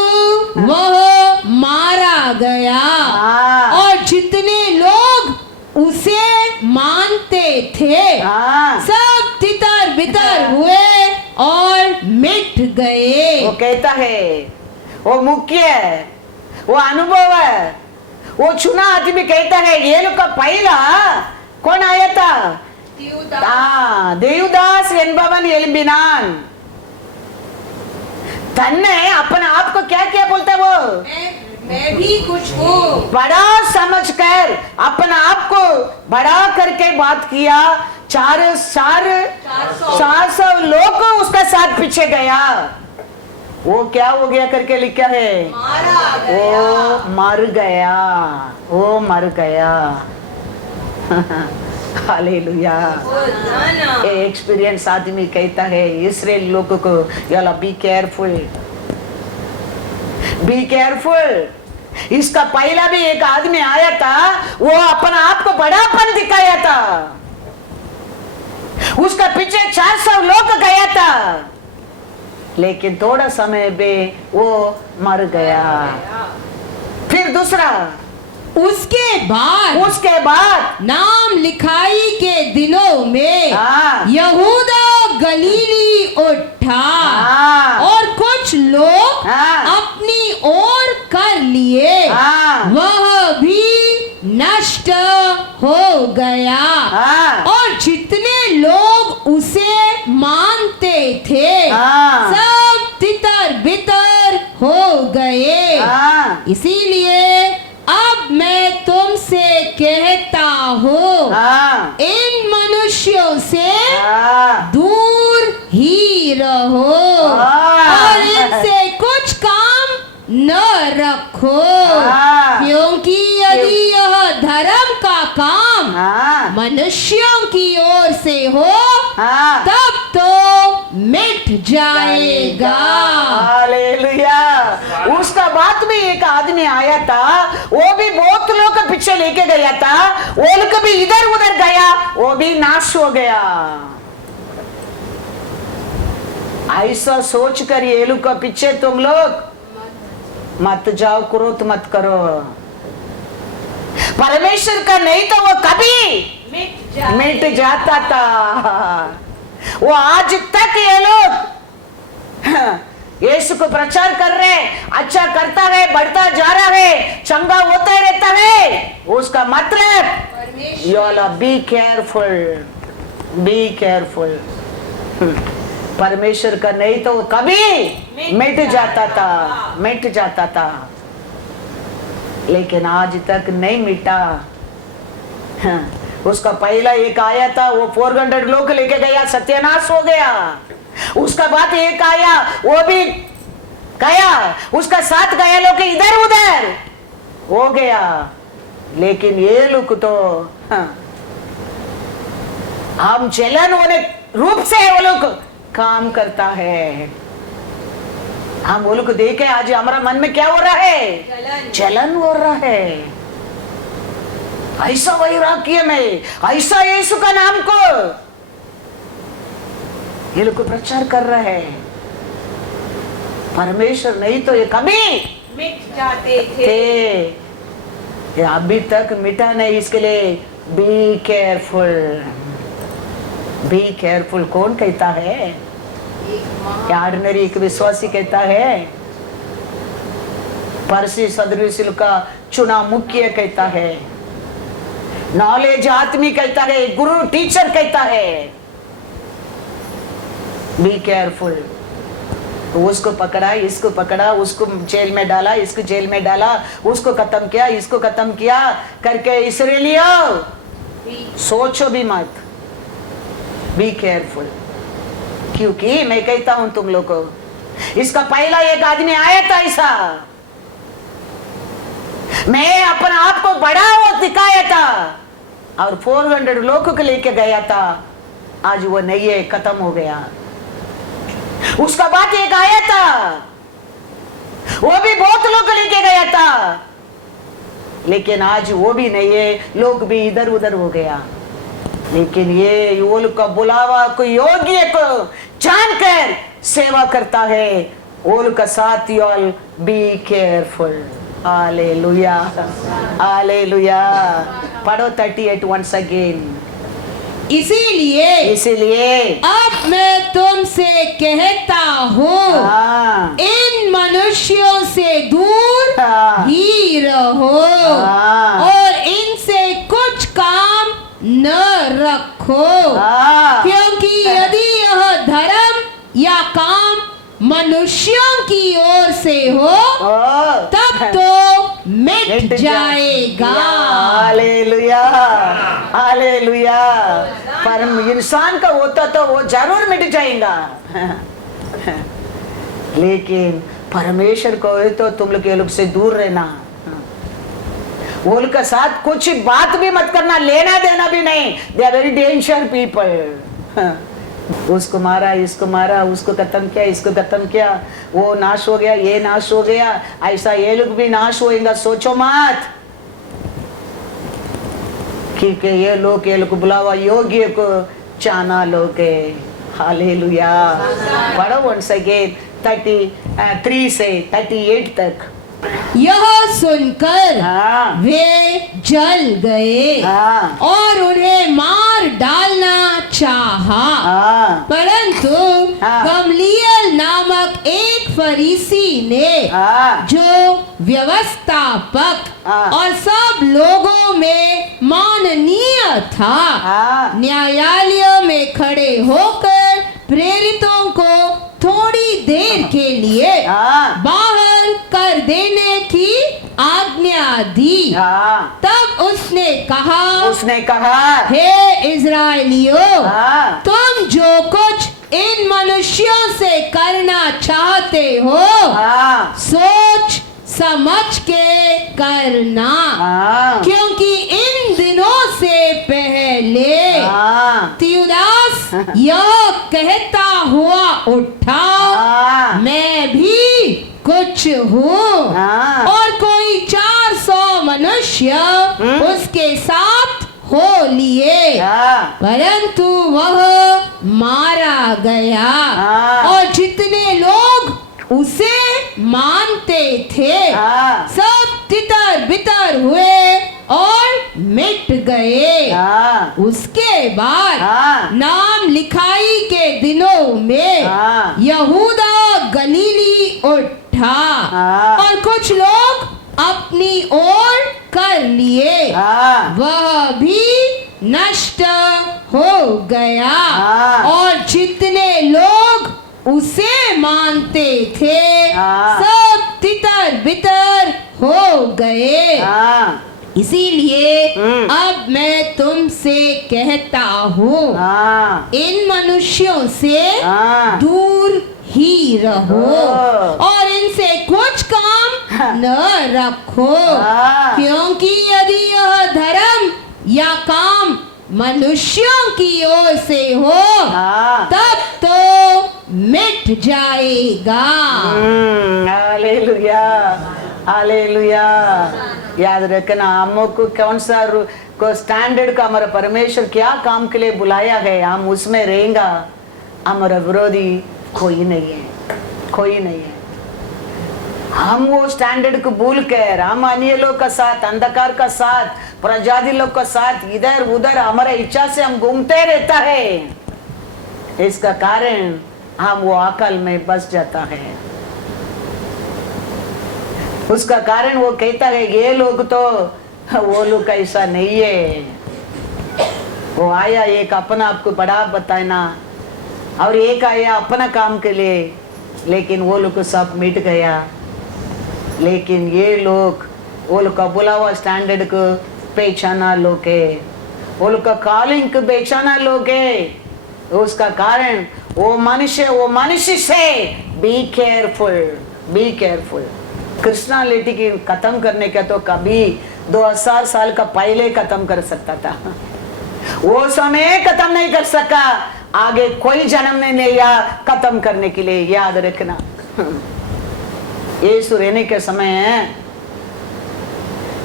वह मारा गया, हाँ और जितने लोग उसे मानते थे हाँ। सब तितर बितर हुए और मिट गए। वो कहता है, वो मुख्य है, वो अनुभव है, वो चुना आदमी कहता है। ये लोग का पहला कौन आया था? देवदास एनबवन एलबिनान। तन्ने अपने आप को क्या क्या बोलता है? वो मैं भी कुछ हूँ, बड़ा समझकर अपने आप को बड़ा करके बात किया। 400 लोग उसका साथ पीछे गया। वो क्या हो गया करके लिखा है? वो मर गया, वो मर गया। हालेलुया। ये एक्सपीरियंस आदमी कहता है इस्राएल लोगों को, याला बी केयरफुल, बी केयरफुल। इसका पहला भी एक आदमी आया था, वो अपना आप को बड़ापन दिखाया था। उसका पीछे 400 लोग गया था, लेकिन थोड़ा समय में वो मर गया। फिर दूसरा, उसके बाद नाम लिखाई के दिनों में हाँ। यहूदा गलीली उठा हाँ। और कुछ लोग हाँ। अपनी ओर कर लिए, हाँ। वह भी नष्ट हो गया, हाँ। और जितने लोग उसे मानते थे हाँ। सब तितर बितर हो गए। हाँ। इसीलिए अब मैं तुमसे कहता हूँ, हाँ। इन मनुष्यों से हाँ। दूर ही रहो, हाँ। और इनसे कुछ काम न रखो, हाँ। क्योंकि यदि यह धर्म का काम हाँ। मनुष्यों की ओर से हो हाँ। तब तो मिट जाएगा। हालेलुया। उसका बाद में एक आदमी आया था, वो भी बहुत लोग के पीछे लेके गया था। वो लोग भी इधर उधर गया, वो भी नाश हो गया। ऐसा सोच कर ये लोग के पीछे तुम लोग मत जाओ, क्रोध मत करो। परमेश्वर का नहीं तो वो कभी मिट जाता था। वो आज तक ये लोग यीशु को प्रचार कर रहे, अच्छा करता है, बढ़ता जा रहा है, चंगा होता रहता है। उसका मतलब योला बी केयरफुल, बी केयरफुल। परमेश्वर का नहीं तो कभी मिट जाता था, मिट जाता था, लेकिन आज तक नहीं मिटा। उसका पहला एक आया था, वो 400 लोग लेके गया, सत्यानाश हो गया। उसका बाद एक आया, वो भी गया, उसका साथ गया लोग इधर उधर हो गया। लेकिन ये लोग तो हम जलन होने रूप से वो लोग काम करता है। हम वो लोग देखे आज हमारा मन में क्या हो रहा है? जलन हो रहा है। ऐसा वैराग्य में, ऐसा यीशु का नाम को ये लोग प्रचार कर रहा है। परमेश्वर नहीं तो ये कभी मिट जाते थे। ये अभी तक मिटा नहीं। इसके लिए बी केयरफुल, बी केयरफुल। कौन कहता है? ऑर्डिनरी एक विश्वासी कहता है, परसी सदृशिल का चुना मुख्य कहता है, नॉलेज आदमी कहता है, गुरु टीचर कहता है। Be careful. तो उसको पकड़ा, इसको पकड़ा, उसको जेल में डाला, इसको जेल में डाला, उसको खत्म किया, इसको खत्म किया करके इसराइलियों सोचो भी मत, बी केयरफुल। क्योंकि मैं कहता हूं तुम लोग को, इसका पहला एक आदमी आया था ऐसा, मैं अपने आप को बड़ा वो दिखाया था और 400 लोगों को लेके गया था। आज वो नहीं है, खत्म हो गया। उसका बाद एक आया था, वो भी बहुत लोग लेके गया था, लेकिन आज वो भी नहीं है, लोग भी इधर उधर हो गया। लेकिन ये वो लोग का बुलावा कोई योग्य को जानकर सेवा करता है, वो लोग का साथ all B careful. Hallelujah, hallelujah. पढ़ो 38 once again। इसीलिए अब मैं तुमसे कहता हूँ, इन मनुष्यों से दूर ही रहो और इनसे कुछ काम न रखो, क्योंकि यदि यह धर्म या काम मनुष्यों की ओर से हो तब तो मिट जाएगा। Hallelujah, hallelujah. पर इंसान का होता तो वो जरूर मिट जाएगा, लेकिन परमेश्वर को तो तुम लोग ये लोग से दूर रहना, वो लोग के साथ कुछ बात भी मत करना, लेना देना भी नहीं। They are very danger people. उसको मारा, इसको मारा, उसको खत्म किया, इसको खत्म किया, वो नाश हो गया, ये नाश हो गया, ऐसा ये लोग भी नाश होएगा, सोचो मत। क्योंकि ये लोग बुलावा योग्य को चाहना लोग है। हालेलुया। पढ़ो once again 33 से 38 तक। यह सुनकर वे जल गए और उन्हें मार डालना चाहा, परंतु गमलीएल नामक एक फरीसी ने, जो व्यवस्थापक और सब लोगों में माननीय था, न्यायालय में खड़े होकर प्रेरितों को थोड़ी देर के लिए बाहर कर देने की आज्ञा दी। तब उसने कहा, हे इज़राइलियों, तुम जो कुछ इन मनुष्यों से करना चाहते हो, सोच समझ के करना, क्योंकि इन दिनों से पहले थियूदास यह कहता हुआ उठा, मैं भी कुछ हूँ, और कोई 400 मनुष्य उसके साथ हो लिए, परंतु वह मारा गया और जितने लोग उसे मानते थे सब तितर बितर हुए और मिट गए। उसके बाद नाम लिखाई के दिनों में यहूदा गलीली उठा और कुछ लोग अपनी ओर कर लिए, वह भी नष्ट हो गया और जितने लोग उसे मानते थे सब तितर बितर हो गए। इसीलिए अब मैं तुमसे कहता हूँ, इन मनुष्यों से दूर ही रहो और इनसे कुछ काम न रखो, क्योंकि यदि यह धर्म या काम मनुष्यों की ओर से हो तब तो मिट जाएगा। Hallelujah, hallelujah. याद रखना, हमों को कौन सा को स्टैंडर्ड का हमारा परमेश्वर क्या काम के लिए बुलाया है, हम उसमें रहेंगे। हमारा विरोधी कोई नहीं है, कोई नहीं है। हम वो स्टैंडर्ड को भूल कर हम अन्य लोग का साथ, अंधकार का साथ, प्रजाति लोग का साथ इधर उधर हमारे इच्छा से हम घूमते रहता है। इसका कारण हम वो अकल में बस जाता है। उसका कारण वो कहता है ये लोग तो वो लोग ऐसा नहीं है। वो आया एक अपना आपको बड़ा बताना, और एक आया अपना काम के लिए, लेकिन वो लोग सब मिट गया। लेकिन ये लोग वो लोग का बोला हुआ स्टैंडर्ड को पहचाना लोग है, वो लोग का कॉलिंग को पहचाना लोग है। उसका कारण वो मनुष्य से बी केयरफुल। कृष्णालिटी की खत्म करने का तो कभी 2000 साल का पहले खत्म कर सकता था, वो समय खत्म नहीं कर सका, आगे कोई जन्म नहीं लिया खत्म करने के लिए। याद रखना, यीशु रहने के समय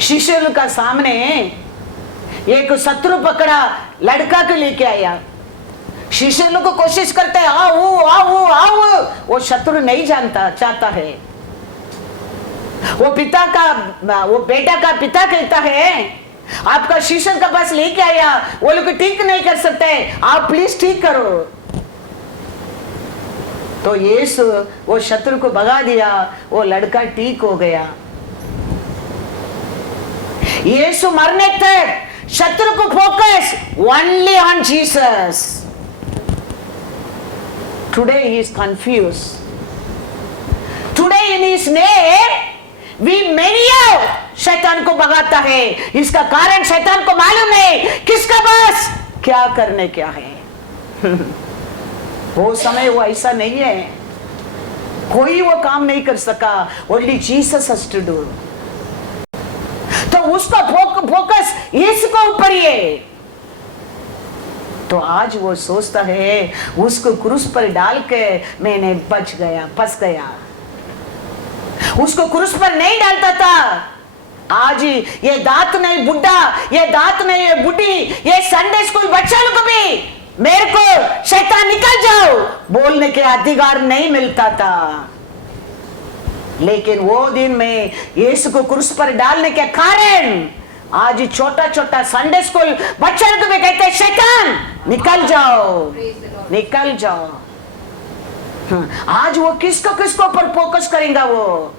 शिष्यों का सामने एक शत्रु पकड़ा, लड़का को लेके आया। शिष्य लोग को कोशिश करते हैं, आओ। वो शत्रु नहीं जानता चाहता है, वो बेटा का पिता कहता है आपका शिष्य का पास लेके आया, वो लोग ठीक नहीं कर सकते, आप प्लीज ठीक करो। तो यीशु वो शत्रु को भगा दिया, वो लड़का ठीक हो गया। यीशु मरने तक शत्रु को focus only on Jesus. Today he is confused. Today in his name we many शैतान को भगाता है। इसका कारण शैतान को मालूम है किसका पास क्या करने क्या है। वो समय वो ऐसा नहीं है, कोई वो काम नहीं कर सका, only Jesus has to do। तो उसका फोकस इसको ऊपर ही है। तो आज वो सोचता है उसको क्रूस पर डाल के मैंने फंस गया। उसको क्रूस पर नहीं डालता था। आज ये दांत नहीं बुढ़ा, ये दांत नहीं ये बुढ़ी, ये संडे स्कूल बच्चा लोग को भी मेरे को शैतान निकल जाओ बोलने के अधिकार नहीं मिलता था। लेकिन वो दिन में यीशु को क्रूस पर डालने के कारण आज छोटा छोटा संडे स्कूल बच्चों को भी कहते हैं शैतान निकल जाओ। आज वो किसको पर फोकस करेगा। वो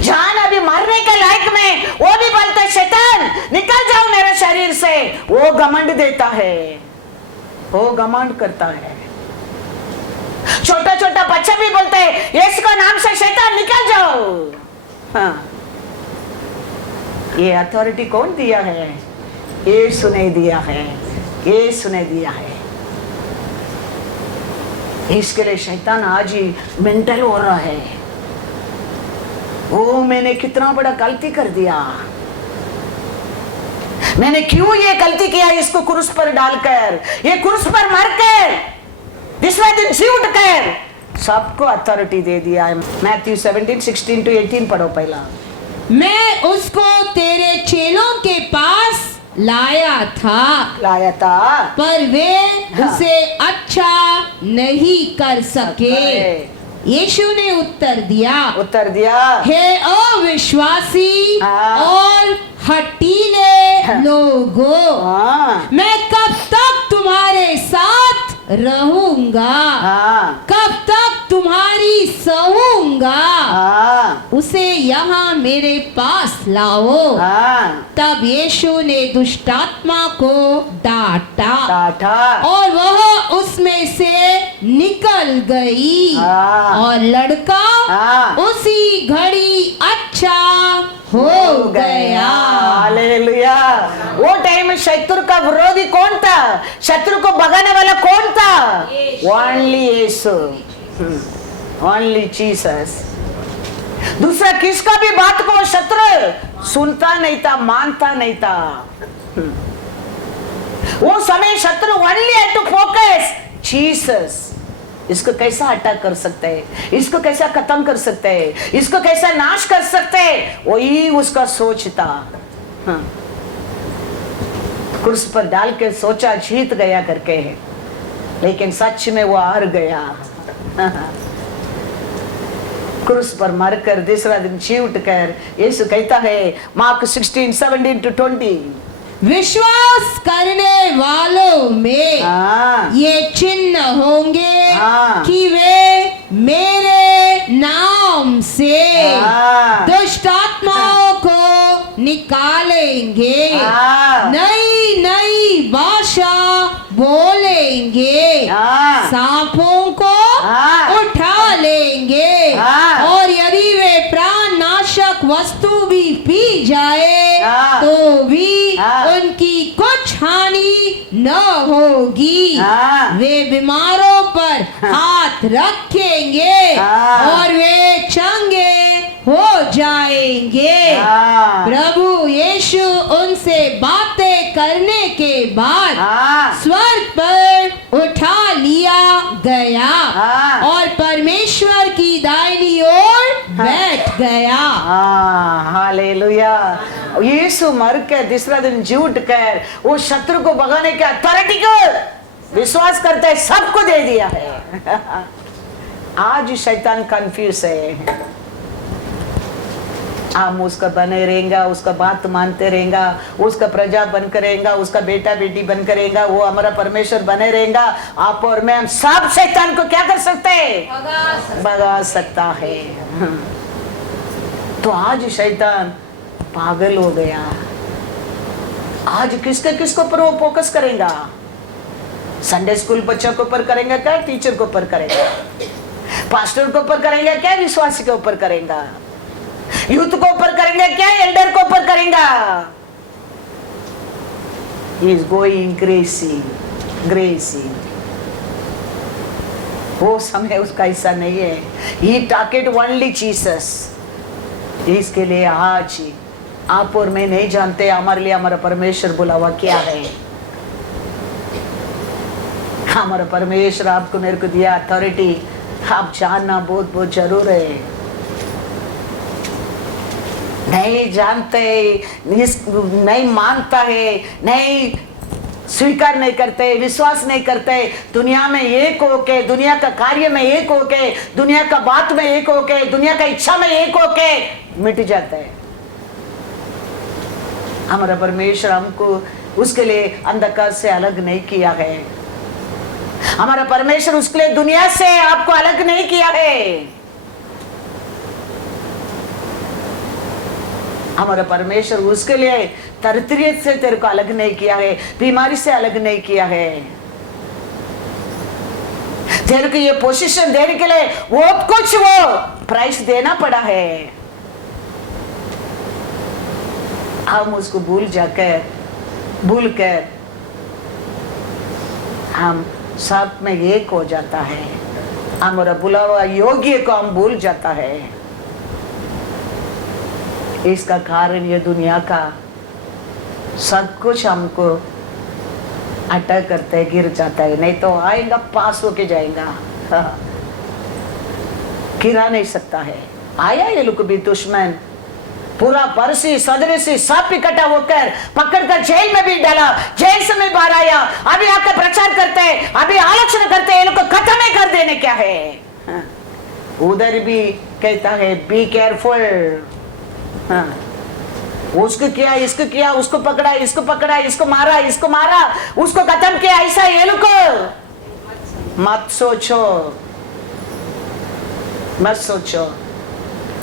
जान अभी मरने के लायक में वो भी बोलता है शैतान निकल जाओ मेरे शरीर से। वो घमंड देता है, वो घमंड करता है। छोटा छोटा बच्चा भी बोलता है यीशु का नाम से शैतान निकल जाओ। हाँ, ये अथॉरिटी कौन दिया है? यीशु ने दिया है, यीशु ने दिया है। इसके लिए शैतान आज ही मेंटल हो रहा है। ओ मैंने कितना बड़ा गलती कर दिया, मैंने क्यों ये गलती किया? इसको क्रूस पर डालकर, ये क्रूस पर मरकर, दूसरा दिन जी उठकर सबको अथॉरिटी दे दिया है। मैथ्यू 17:16-18 पढ़ो पहला। मैं उसको तेरे चेलों के पास लाया था पर वे उसे अच्छा नहीं कर सके। यीशु ने उत्तर दिया हे अविश्वासी और हठीले लोगों, मैं कब तक तुम्हारे साथ रहूंगा, कब तक तुम्हारी सहूंगा, उसे यहाँ मेरे पास लाओ। तब यीशु ने दुष्टात्मा को डांटा और वह उसमें से निकल गई और लड़का उसी घड़ी अच्छा हो गया। हालेलुया। वो टाइम में शत्रु का विरोधी कौन था? शत्रु को भगाने वाला कौन था? ओनली यीशु, ओनली जीसस। दूसरा किसका भी बात को शत्रु सुनता नहीं था, मानता नहीं था। वो समय शत्रु only had to focus Jesus. इसको कैसा अटैक कर सकते हैं, इसको कैसा खत्म कर सकते हैं, इसको कैसा नाश कर सकते हैं, वही उसका सोच था। क्रूस पर डाल के सोचा जीत गया करके, लेकिन सच में वो हार गया। क्रूस पर मरकर दूसरा दिन जी उठकर यीशु कहता है मार्क 16:17-20, विश्वास करने वालों में ये चिन्ह होंगे कि वे मेरे नाम से दुष्ट आत्माओं को निकालेंगे, नई नई भाषा बोलेंगे, लेंगे, हाँ। सांपों को हाँ। उठा लेंगे, हाँ। और यदि वे प्राण नाशक वस्तु भी पी जाए हाँ। तो भी हाँ। उनकी कुछ हानि न होगी। हाँ। वे बीमारों पर हाथ रखेंगे हाँ। और वे चंगे हो जाएंगे। हाँ। प्रभु यीशु उनसे बातें करने के बाद हाँ। स्वर्ग पर उठा लिया गया हाँ। और परमेश्वर की दाहिनी ओर बैठ गया। हाँ, हालेलुया। यीशु मर के दूसरा दिन जी उठ कर वो शत्रु को भगाने के अथॉरिटी को विश्वास करते है, सबको दे दिया है। आज शैतान कंफ्यूज है। हम उसका बने रहेगा, उसका बात मानते रहेगा, उसका प्रजा बनकर रहेगा, उसका बेटा बेटी बनकर रहेगा, वो हमारा परमेश्वर बने रहेगा। आप और मैं, हम सब शैतान को क्या कर सकते हैं? भगा सकता है। तो आज शैतान पागल हो गया। आज किसको पर वो फोकस करेगा? संडे स्कूल बच्चों के ऊपर करेंगे क्या? टीचर के ऊपर करेगा? पास्टर के ऊपर करेंगे क्या? विश्वासी के ऊपर करेगा? यूथ को ऊपर करेंगे क्या? एल्डर को ऊपर करेगा? He is going crazy. वो समय उसका हिस्सा नहीं है। He target only Jesus. इसके लिए आज ही आप और मैं नहीं जानते हमारे लिए हमारा परमेश्वर बुलावा क्या है। हमारा परमेश्वर आपको मेरे को दिया अथॉरिटी, आप जानना बहुत बहुत जरूर है। नहीं जानते, नहीं मानता है, नहीं स्वीकार नहीं करते, विश्वास नहीं करते, दुनिया में एक होके, दुनिया का कार्य में एक होके, दुनिया का बात में एक होके, दुनिया का इच्छा में एक होके मिट जाता है। हमारा परमेश्वर हमको उसके लिए अंधकार से अलग नहीं किया है। हमारा परमेश्वर उसके लिए दुनिया से आपको अलग नहीं किया है। हमारा परमेश्वर उसके लिए तरतरियत से तेरे को अलग नहीं किया है, बीमारी से अलग नहीं किया है। तेरे को ये पोजीशन देने के लिए वो कुछ वो प्राइस देना पड़ा है। हम उसको भूल कर हम सब में एक हो जाता है। हमारा बुलावा योग्य को हम भूल जाता है। इसका कारण ये दुनिया का सब कुछ हमको अटैक करते है, गिर जाता है। नहीं तो आएगा पास होके जाएगा, गिरा नहीं सकता है। आया ये लोग भी दुश्मन, पूरा परसी सदरसी सब इकट्ठा होकर पकड़कर जेल में भी डाला, जेल से मैं बाहर आया। अभी आकर प्रचार करते हैं, अभी आलोचना करते हैं, ये लोग को खत्म ही कर देने क्या है। उधर भी कहता है बी केयरफुल। उसको किया, इसको किया, उसको पकड़ा, इसको पकड़ा, इसको मारा, उसको खत्म किया। ऐसा ये लोग को मत सोचो।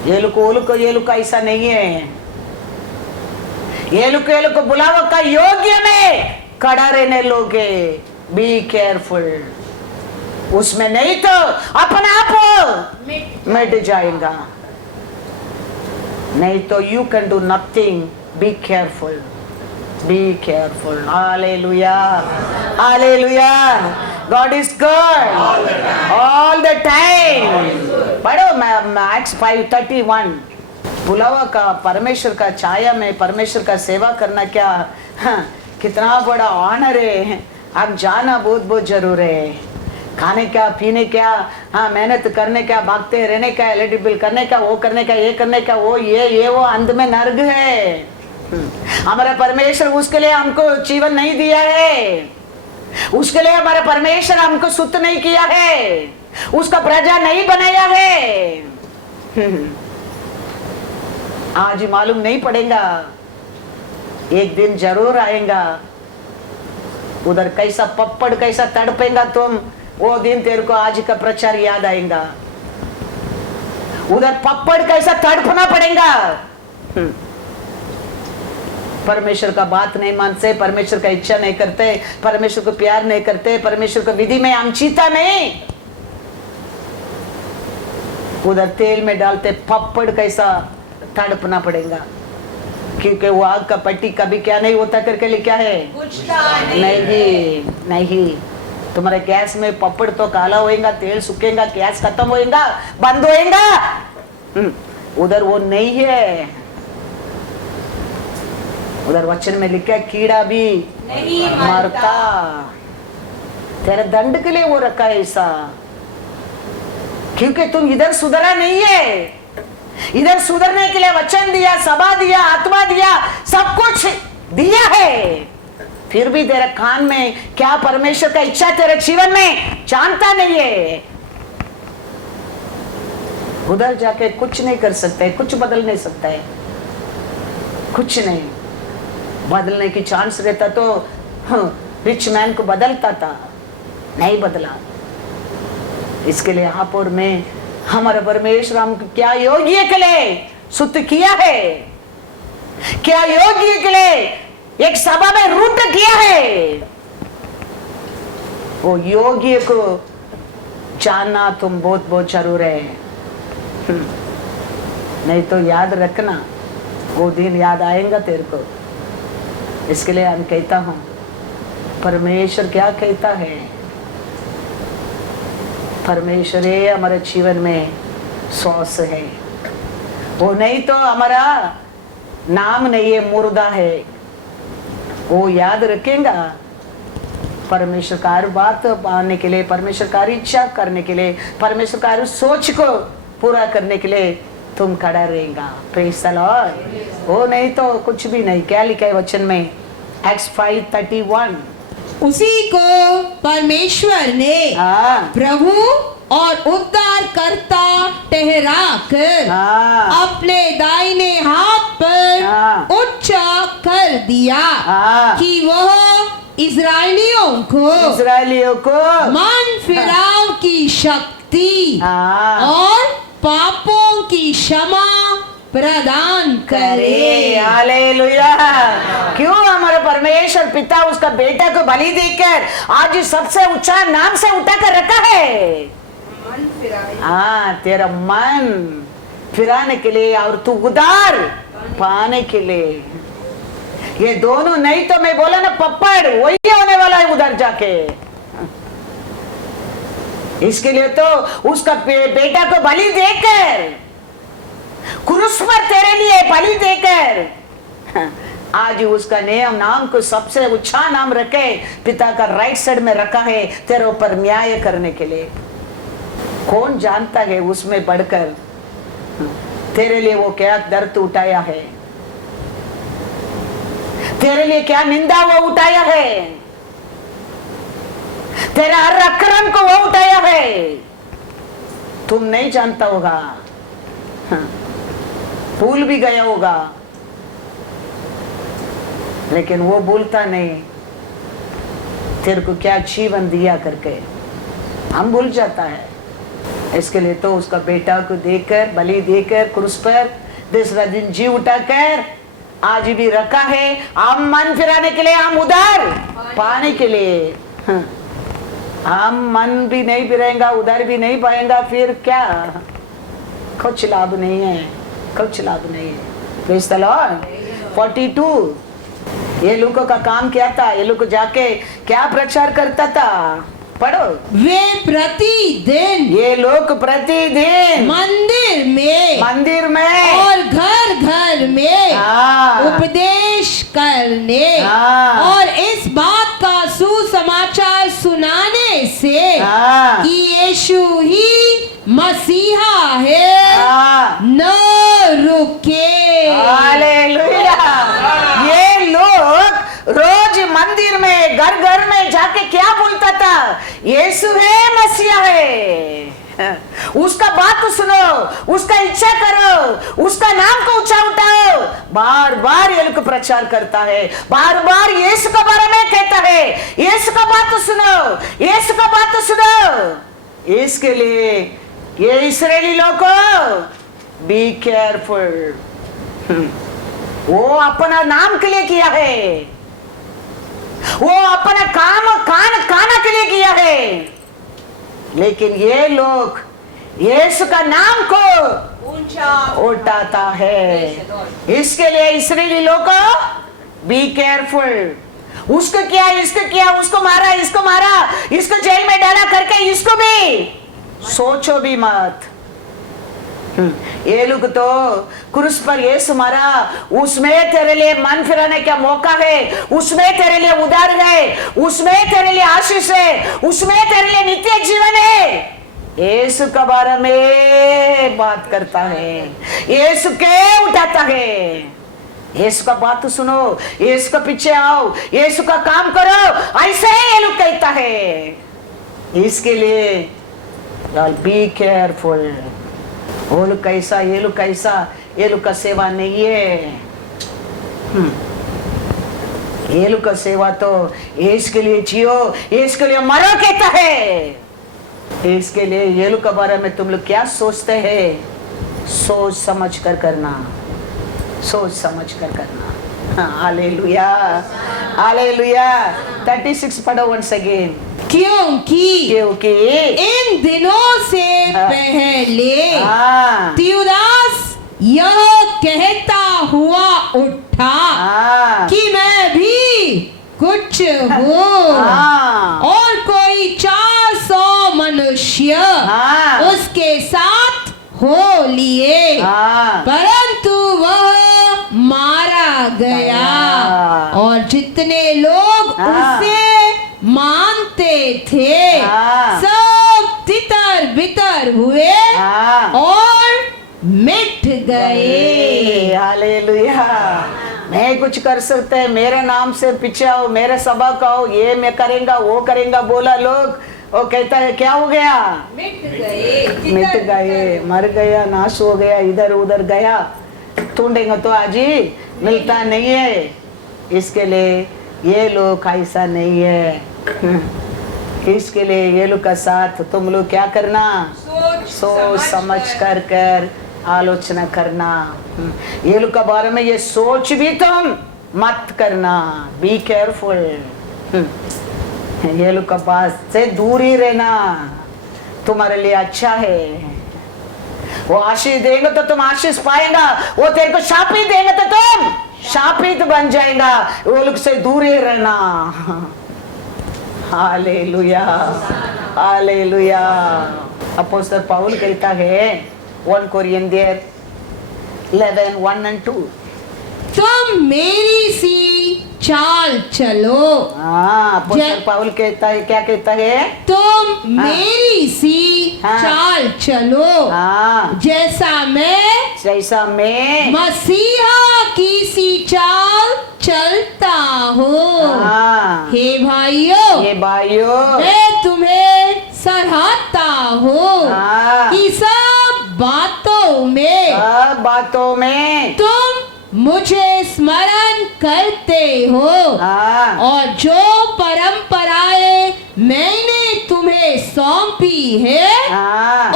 ये लोग का ऐसा नहीं है। ये लोग को बुलावा का योग्य में खड़ा रहने लोगे। Be careful. उसमें नहीं तो अपने आप मिट जाएगा। नहीं तो you can do nothing. B careful. Hallelujah. God is good all the time. पढ़ो Acts 5:31। बुलावा का परमेश्वर का छाया में परमेश्वर का सेवा करना क्या कितना बड़ा ऑनर है। आप जाना बहुत बहुत जरूर है। खाने क्या, पीने क्या, मेहनत करने क्या, भागते रहने का, इलेक्ट्रिक बिल करने का, वो करने का, ये करने का, वो ये वो अंत में नर्क है। हमारा परमेश्वर उसके लिए हमको जीवन नहीं दिया है। उसके लिए हमारा परमेश्वर हमको सुत नहीं किया है, उसका प्रजा नहीं बनाया है। आज मालूम नहीं पड़ेगा, एक दिन जरूर आएगा। उधर कैसा पप्पड़ कैसा तड़पेगा तुम, वो दिन तेरे को आज का प्रचार याद आएगा। उधर पप्पड़ कैसा तड़पना पड़ेगा। परमेश्वर का बात नहीं मानते, परमेश्वर का इच्छा नहीं करते, परमेश्वर को प्यार नहीं करते, परमेश्वर को विधि में हम चीता नहीं, उधर तेल में डालते पप्पड़ कैसा तड़पना पड़ेगा, क्योंकि वो आग का पट्टी कभी क्या नहीं होता करके लिखा है, नहीं। तुम्हारे गैस में पपड़ तो काला होएगा, तेल सूखेगा, गैस खत्म होएगा, बंद होएगा। उधर वो नहीं है, उधर वचन में लिखा है कीड़ा भी नहीं मरता। तेरे दंड के लिए वो रखा है ऐसा, क्योंकि तुम इधर सुधरा नहीं है। इधर सुधरने के लिए वचन दिया, सभा दिया, आत्मा दिया, सब कुछ दिया है, फिर भी तेरे कान में क्या परमेश्वर का इच्छा तेरे जीवन में जानता नहीं है। उधर जाके कुछ नहीं कर सकते, कुछ बदल नहीं सकता है, कुछ नहीं बदलने की चांस रहता तो रिच मैन को बदलता था, नहीं बदला। इसके लिए आप और मैं, हमारा परमेश्वर हमको क्या योग्य के लिए सुत किया है, क्या योग्य के लिए एक सभा में रूट किया है, वो योग्य को जानना तुम बहुत बहुत जरूर है। नहीं तो याद रखना, वो दिन याद आएगा तेरे को। इसके लिए हम कहता हूं, परमेश्वर क्या कहता है, परमेश्वर हमारे जीवन में श्वास है, वो नहीं तो हमारा नाम नहीं है, मुर्दा है। वो याद रखेगा, परमेश्वर का हर बात पाने के लिए, परमेश्वर का हर इच्छा करने के लिए, परमेश्वर का हर सोच को पूरा करने के लिए तुम खड़ा रहेगा। Praise the Lord. वो नहीं तो कुछ भी नहीं। क्या लिखा है वचन में, एक्स 5:31, उसी को परमेश्वर ने प्रभु और उद्धारकर्ता ठहराकर अपने दाहिने हाथ पर ऊंचा कर दिया कि वह इस्राएलियों को मन फिराव की शक्ति और पापों की क्षमा प्रदान करे। हालेलुया। क्यों हमारे परमेश्वर पिता उसका बेटा को बलि देकर आज सबसे ऊंचा नाम से उठा कर रखा है। तेरा मन फिराने के लिए और तू उधार पाने के लिए। ये दोनों नहीं तो मैं बोला ना, पप्पड़ वही होने वाला है उधर जाके। इसके लिए तो उसका बेटा को बलि देकर, क्रूस पर तेरे लिए बलि देकर आज उसका नाम को सबसे ऊंचा नाम रखे, पिता का राइट साइड में रखा है तेरे ऊपर न्याय करने के लिए। कौन जानता है उसमें बढ़कर तेरे लिए वो क्या दर्द उठाया है, तेरे लिए क्या निंदा वो उठाया है, तेरा हर अक्रम को वो उठाया है। तुम नहीं जानता होगा, भूल भी गया होगा, लेकिन वो भूलता नहीं तेरे को क्या जीवन दिया करके। हम भूल जाता है। इसके लिए तो उसका बेटा को देकर, बलि देकर क्रूस पर दूसरा दिन जी उठाकर आज भी रखा है। हम मन फिराने के लिए, हम उधार पाने के लिए। हम मन भी नहीं फिरेंगा, उधार भी नहीं पाएंगा, फिर क्या, कुछ लाभ नहीं है, कुछ लाभ नहीं है। Praise the Lord. 42 ये लोगों का काम क्या था, ये लोग जाके क्या प्रचार करता था, पढ़ो। वे प्रतिदिन, ये लोग प्रतिदिन मंदिर में और घर घर में उपदेश करने और इस बात का सुसमाचार सुनाने से कि यीशु ही मसीहा है न रुके। हालेलुया। ये लोग रोज मंदिर में, घर घर में जाके क्या बोलता था, यीशु है, मसीहा है। उसका बात तो सुनो, उसका इच्छा करो, उसका नाम को ऊंचा उठाओ। बार बार ये लोग प्रचार करता है, बार बार यीशु के बारे में कहता है, यीशु का बात तो सुनो, यीशु का बात तो सुनो। इसके लिए ये इस्राएली लोगों, बी केयरफुल। वो अपना नाम के लिए किया है, वो अपना खाना के लिए किया है। लेकिन ये लोग यीशु का नाम को ऊंचा उठाता है। इसके लिए इस्राएली लोग बी केयरफुल। उसको किया, इसको किया, उसको मारा, इसको जेल में डाला करके इसको भी सोचो भी मत। ये लोग तो क्रूस पर यीशु मरा, उसमें तेरे लिए मन फिराने का मौका है, उसमें तेरे लिए उद्धार है, उसमें तेरे लिए आशीष है, उसमें तेरे लिए नित्य जीवन है। यीशु के बारे में बात करता है, यीशु के उठाता है। यीशु का बात सुनो, यीशु के पीछे आओ, यीशु का काम करो, ऐसे ये लोग कहता है। इसके लिए बी केयरफुल। वो लोग कैसा, ये लोग कैसा, ये लोग का सेवा नहीं है। ये लोग का सेवा तो इसके लिए जियो, इसके लिए मरो कहता है। इसके लिए ये लोग के बारे में तुम लोग क्या सोचते हैं? सोच समझ कर करना, सोच समझ कर करना। Hallelujah, hallelujah. 36 पढ़ो once again। क्योंकि इन दिनों से पहले त्यूदास यह कहता हुआ उठा कि मैं भी कुछ हूँ, और कोई 400 मनुष्य उसके साथ हो लिए, परंतु वह मारा गया, और जितने लोग उसे मानते थे सब तितर बितर हुए और मिट गए। हालेलुया। मैं कुछ कर सकते हैं, मेरे नाम से पीछे आओ, मेरे सभा का हो, ये मैं करेंगा वो करेंगा बोला लोग, वो कहता है क्या हो गया? मिट गए, मिट गए, मर गया, नाश हो गया, इधर उधर गया। ढूंढेंगे तो आज ही मिलता नहीं है। इसके लिए ये लोग ऐसा नहीं है। इसके लिए ये लोग का साथ तुम लोग क्या करना? सोच समझ कर आलोचना करना। ये लोग के बारे में ये सोच भी तुम मत करना। Be careful. ये लोग के पास से दूर ही रहना, तुम्हारे लिए अच्छा है। वो आशीष देंगे तो तुम आशीष पाएगा, वो तेरे को शापित देंगे तो तुम शापित बन जाएगा। वो लोग से दूर ही रहना। Hallelujah, hallelujah. अपोस्तल पौल कहता है 1 कोरिन्थियर 11:1-2, तुम मेरी सी चाल चलो। अपोस्तल पौल कहता है, क्या कहता है? तुम मेरी सी चाल चलो, जैसा मैं मसीहा की सी चाल चलता हूँ। हे भाइयों, मैं तुम्हें सराहता हूँ कि सब बातों में तुम मुझे स्मरण करते हो, और जो परंपराएं मैंने तुम्हें सौंपी है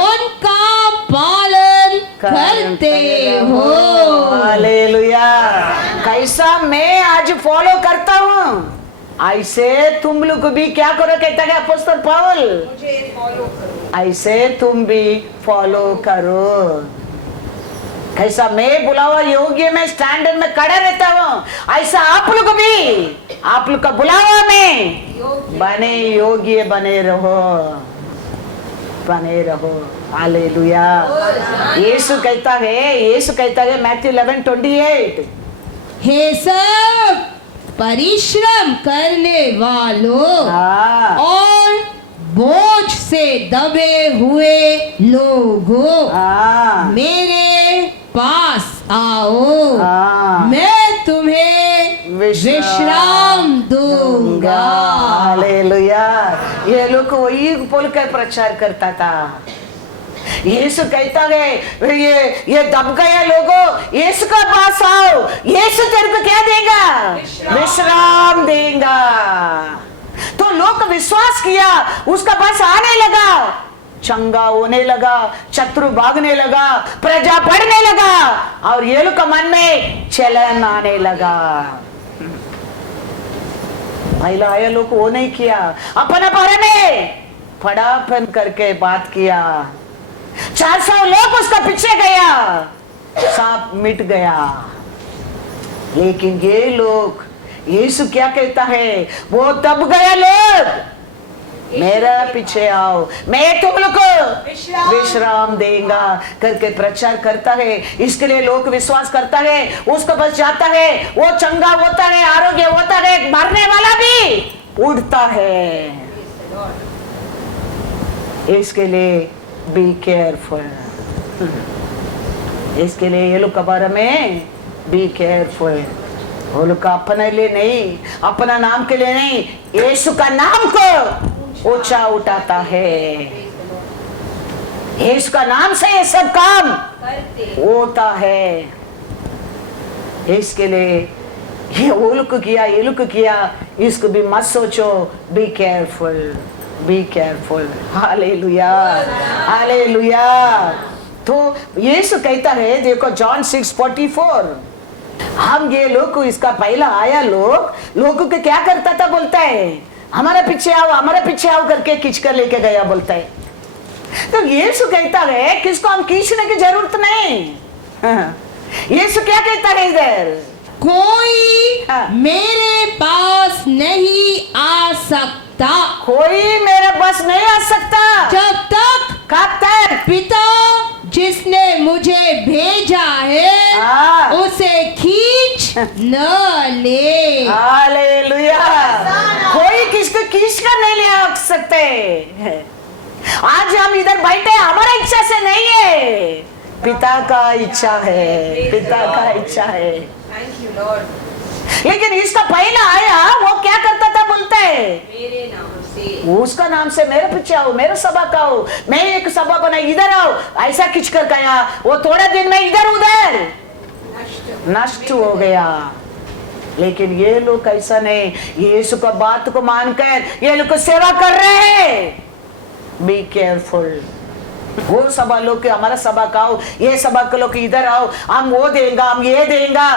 उनका पालन करते हो। हालेलुया। कैसा मैं आज फॉलो करता हूँ, ऐसे तुम लोग भी क्या करो कहता है अपोस्तल पौल, मुझे फॉलो करो। ऐसे तुम भी फॉलो करो। कैसा मैं बुलावा योग्य में स्टैंडर्ड में खड़ा रहता हूँ, ऐसा आप लोग भी आप लोग का बुलावा में बने योग्य बने रहो। हालेलुया। यीशु कहता है मैथ्यू 11:28, हे सब परिश्रम करने वालों और बोझ से दबे हुए लोगों, मेरे पास आओ, मैं तुम्हें विश्राम दूंगा। हालेलुया। ये लोग वही बोलकर प्रचार करता था। यीशु कहता है ये दब गया लोगों, यीशु का पास आओ, यीशु तेरे को क्या देगा? विश्राम देगा। तो लोग विश्वास किया, उसका पास आने लगा। चंगा होने लगा, शत्रु भागने लगा, प्रजा बढ़ने लगा और ये लोग के मन में चलन आने लगा। पहला ये लोग वो नहीं किया, अपना बारे में फटाफट करके बात किया। 400 लोग उसका पीछे गया, सांप मिट गया। लेकिन ये लोग, यीशु क्या कहता है, वो तब गया लोग मेरा पीछे आओ, मैं तुम लोग को विश्राम देगा करके प्रचार करता है। इसके लिए लोग विश्वास करता है, उसको बस जाता है, वो चंगा होता है, आरोग्य होता है, मरने वाला भी उड़ता है। इसके लिए बी केयरफुल, इसके लिए ये लोग के बारे में बी केयरफुल। वो लोग अपने लिए नहीं, अपना नाम के लिए नहीं, यीशु का नाम को ऊंचा उठाता है। यीशु का नाम से ये सब काम होता है। इसके लिए ये वो लोग किया, ये लोग किया, इसको भी मत सोचो। Be careful, B careful. Hallelujah, hallelujah. तो यीशु कहता है, देखो जॉन 6:44, हम ये लोग इसका पहला आया लोगों को क्या करता था, बोलता है हमारे पीछे आओ, हमारे पीछे आओ करके खींच कर लेके गया, बोलता है। तो यीशु कहता है किसको हम खींचने की जरूरत नहीं। यीशु क्या कहता है इधर, कोई मेरे पास नहीं आ सकता, कोई मेरे पास नहीं आ सकता जब तक कब तक पिता जिसने मुझे भेजा है उसे खींच न ले। हालेलुया। कोई किसको खींच कर नहीं ले आ सकते। आज हम इधर बैठे हमारा इच्छा से नहीं है, पिता का इच्छा है, पिता का इच्छा है। Thank you Lord. लेकिन इसका पहला आया, वो क्या करता था, बोलता है मेरे नाम से, उसका नाम से मेरे पीछे आओ, मेरे सभा का आओ, मैं एक सभा बनाई, इधर आओ, ऐसा खींच कर गया। वो थोड़े दिन में इधर उधर नष्ट हो गया। लेकिन ये लोग ऐसा नहीं, यीशु का बात को मानकर ये लोग सेवा कर रहे हैं। Be careful. वो सभा लोग के हमारा सभा का आओ, ये सभा के लोग इधर आओ, हम वो देंगे, हम ये देंगे,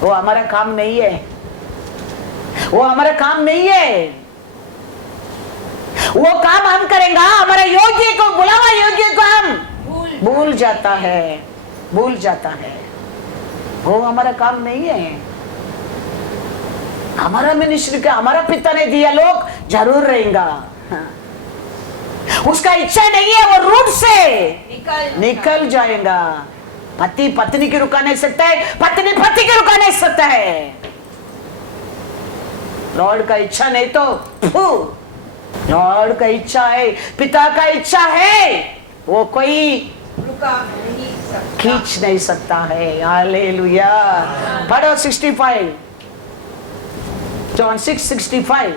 वो हमारा काम नहीं है, वो हमारा काम नहीं है। वो काम हम करेंगे, हमारा योग्य को, बुलावा योग्य को हम भूल जाता है, भूल जाता है। वो हमारा काम नहीं है। हमारा मिनिस्ट्री का हमारा पिता ने दिया, लोग जरूर रहेगा। हाँ। उसका इच्छा नहीं है, वो रूट से निकल जाएगा। पति पत्नी की रुका नहीं सकता है, पत्नी पति की रुका नहीं सकता है। लॉर्ड का इच्छा नहीं तो लॉर्ड का इच्छा है, पिता का इच्छा है, वो कोई रुका नहीं सकता, खींच नहीं सकता है। हालेलुया। पढ़ो 65, जॉन 6:65।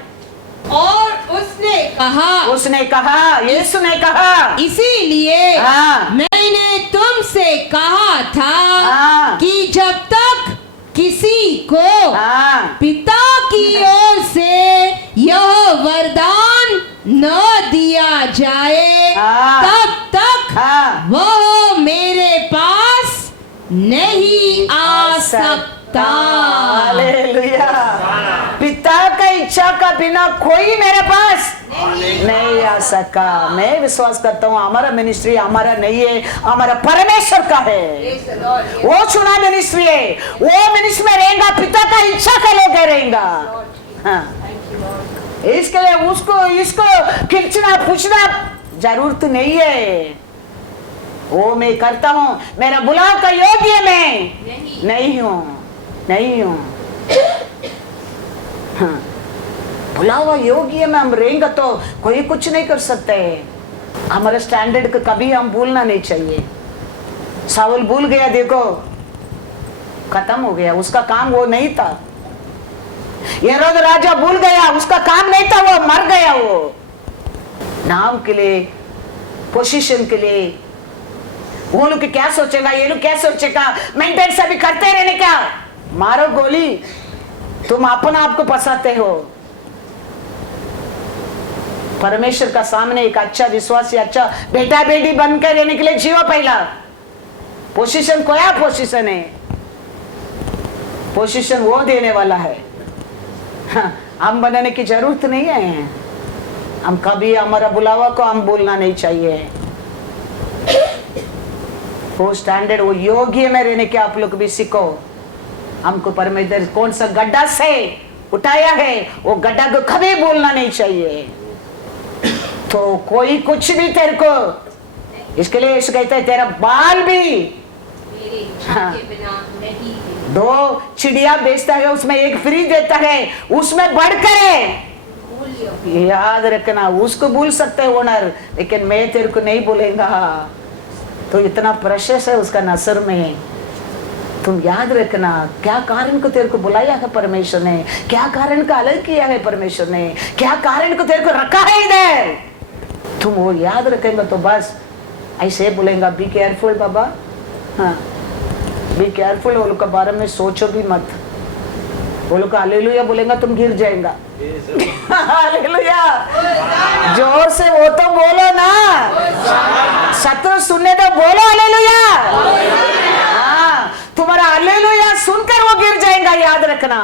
और उसने कहा, यीशु ने कहा, इसीलिए हाँ। मैंने तुमसे कहा था हाँ। कि जब तक किसी को हाँ, पिता की ओर से यह वरदान न दिया जाए हाँ। तब तक हाँ। वह मेरे पास नहीं आ सकता। हालेलुया। पिता का इच्छा का बिना कोई मेरे पास नहीं आ सका। मैं विश्वास करता हूँ हमारा मिनिस्ट्री हमारा नहीं है, हमारा परमेश्वर का है। Praise the Lord. Yes, वो चुना मिनिस्ट्री है, वो मिनिस्ट्री में रहेगा, पिता का इच्छा का लेकर रहेगा। Lord. हाँ। Thank you, Lord. इसके लिए उसको इसको खींचना पूछना जरूरत नहीं है। वो मैं करता हूँ, मेरा बुलाव का योग्य मैं नहीं हूँ, नहीं हूँ। हाँ। बुलावा योग्य में हम रहेंगे तो कोई कुछ नहीं कर सकते। हमारे स्टैंडर्ड को कभी हम भूलना नहीं चाहिए। साउल भूल गया, देखो खत्म हो गया, उसका काम वो नहीं था। हेरोद राजा भूल गया, उसका काम नहीं था, वो मर गया। वो नाम के लिए, पोजीशन के लिए, वो लोग क्या सोचेगा, ये लोग क्या सोचेगा, मेंटेन सभी करते रहने क्या, मारो गोली, तुम अपना आप को फंसाते हो। परमेश्वर का सामने एक अच्छा विश्वासी, अच्छा बेटा बेटी बनकर रहने के लिए जियो। पहला पोजीशन कोया पोजीशन है, पोजीशन वो देने वाला है। हाँ, हम बनाने की जरूरत नहीं है। हम कभी हमारा बुलावा को हम बोलना नहीं चाहिए। वो स्टैंडर्ड, वो योग्य में रहने के आप लोग भी सीखो। हमको परमेश्वर कौन सा गड्ढा से उठाया है, वो गड्ढा को कभी बोलना नहीं चाहिए। तो कोई कुछ भी तेरे को, इसके लिए यीशु कहता है तेरा बाल भी मेरे इच्छा के बिना नहीं गिरे। 2 चिड़िया बेचता है, उसमें एक फ्री देता है, उसमें बढ़कर मूल्य याद रखना। उसको भूल सकते हैं ओनर, लेकिन मैं तेरे को नहीं भूलेगा। तो इतना प्रेशियस है उसका नजर में। तुम याद रखना क्या कारण को तेरे को बुलाया है परमेश्वर ने, क्या कारण का अलग किया है परमेश्वर ने, क्या कारण को तेरे को रखा है इधर। तुम वो याद रखेंगे तो बस ऐसे बोलेगा बी केयरफुल बाबा। हाँ, बी केयरफुल। वो लोग के बारे में सोचो भी मत। वो लोग का हालेलुया बोलेगा तुम गिर जाएगा। हालेलुया, जोर से वो तो बोलो ना। शत्रु सुनने तो बोलो हालेलुया। हाँ, तुम्हारा हालेलुया सुनकर वो गिर जाएगा, याद रखना।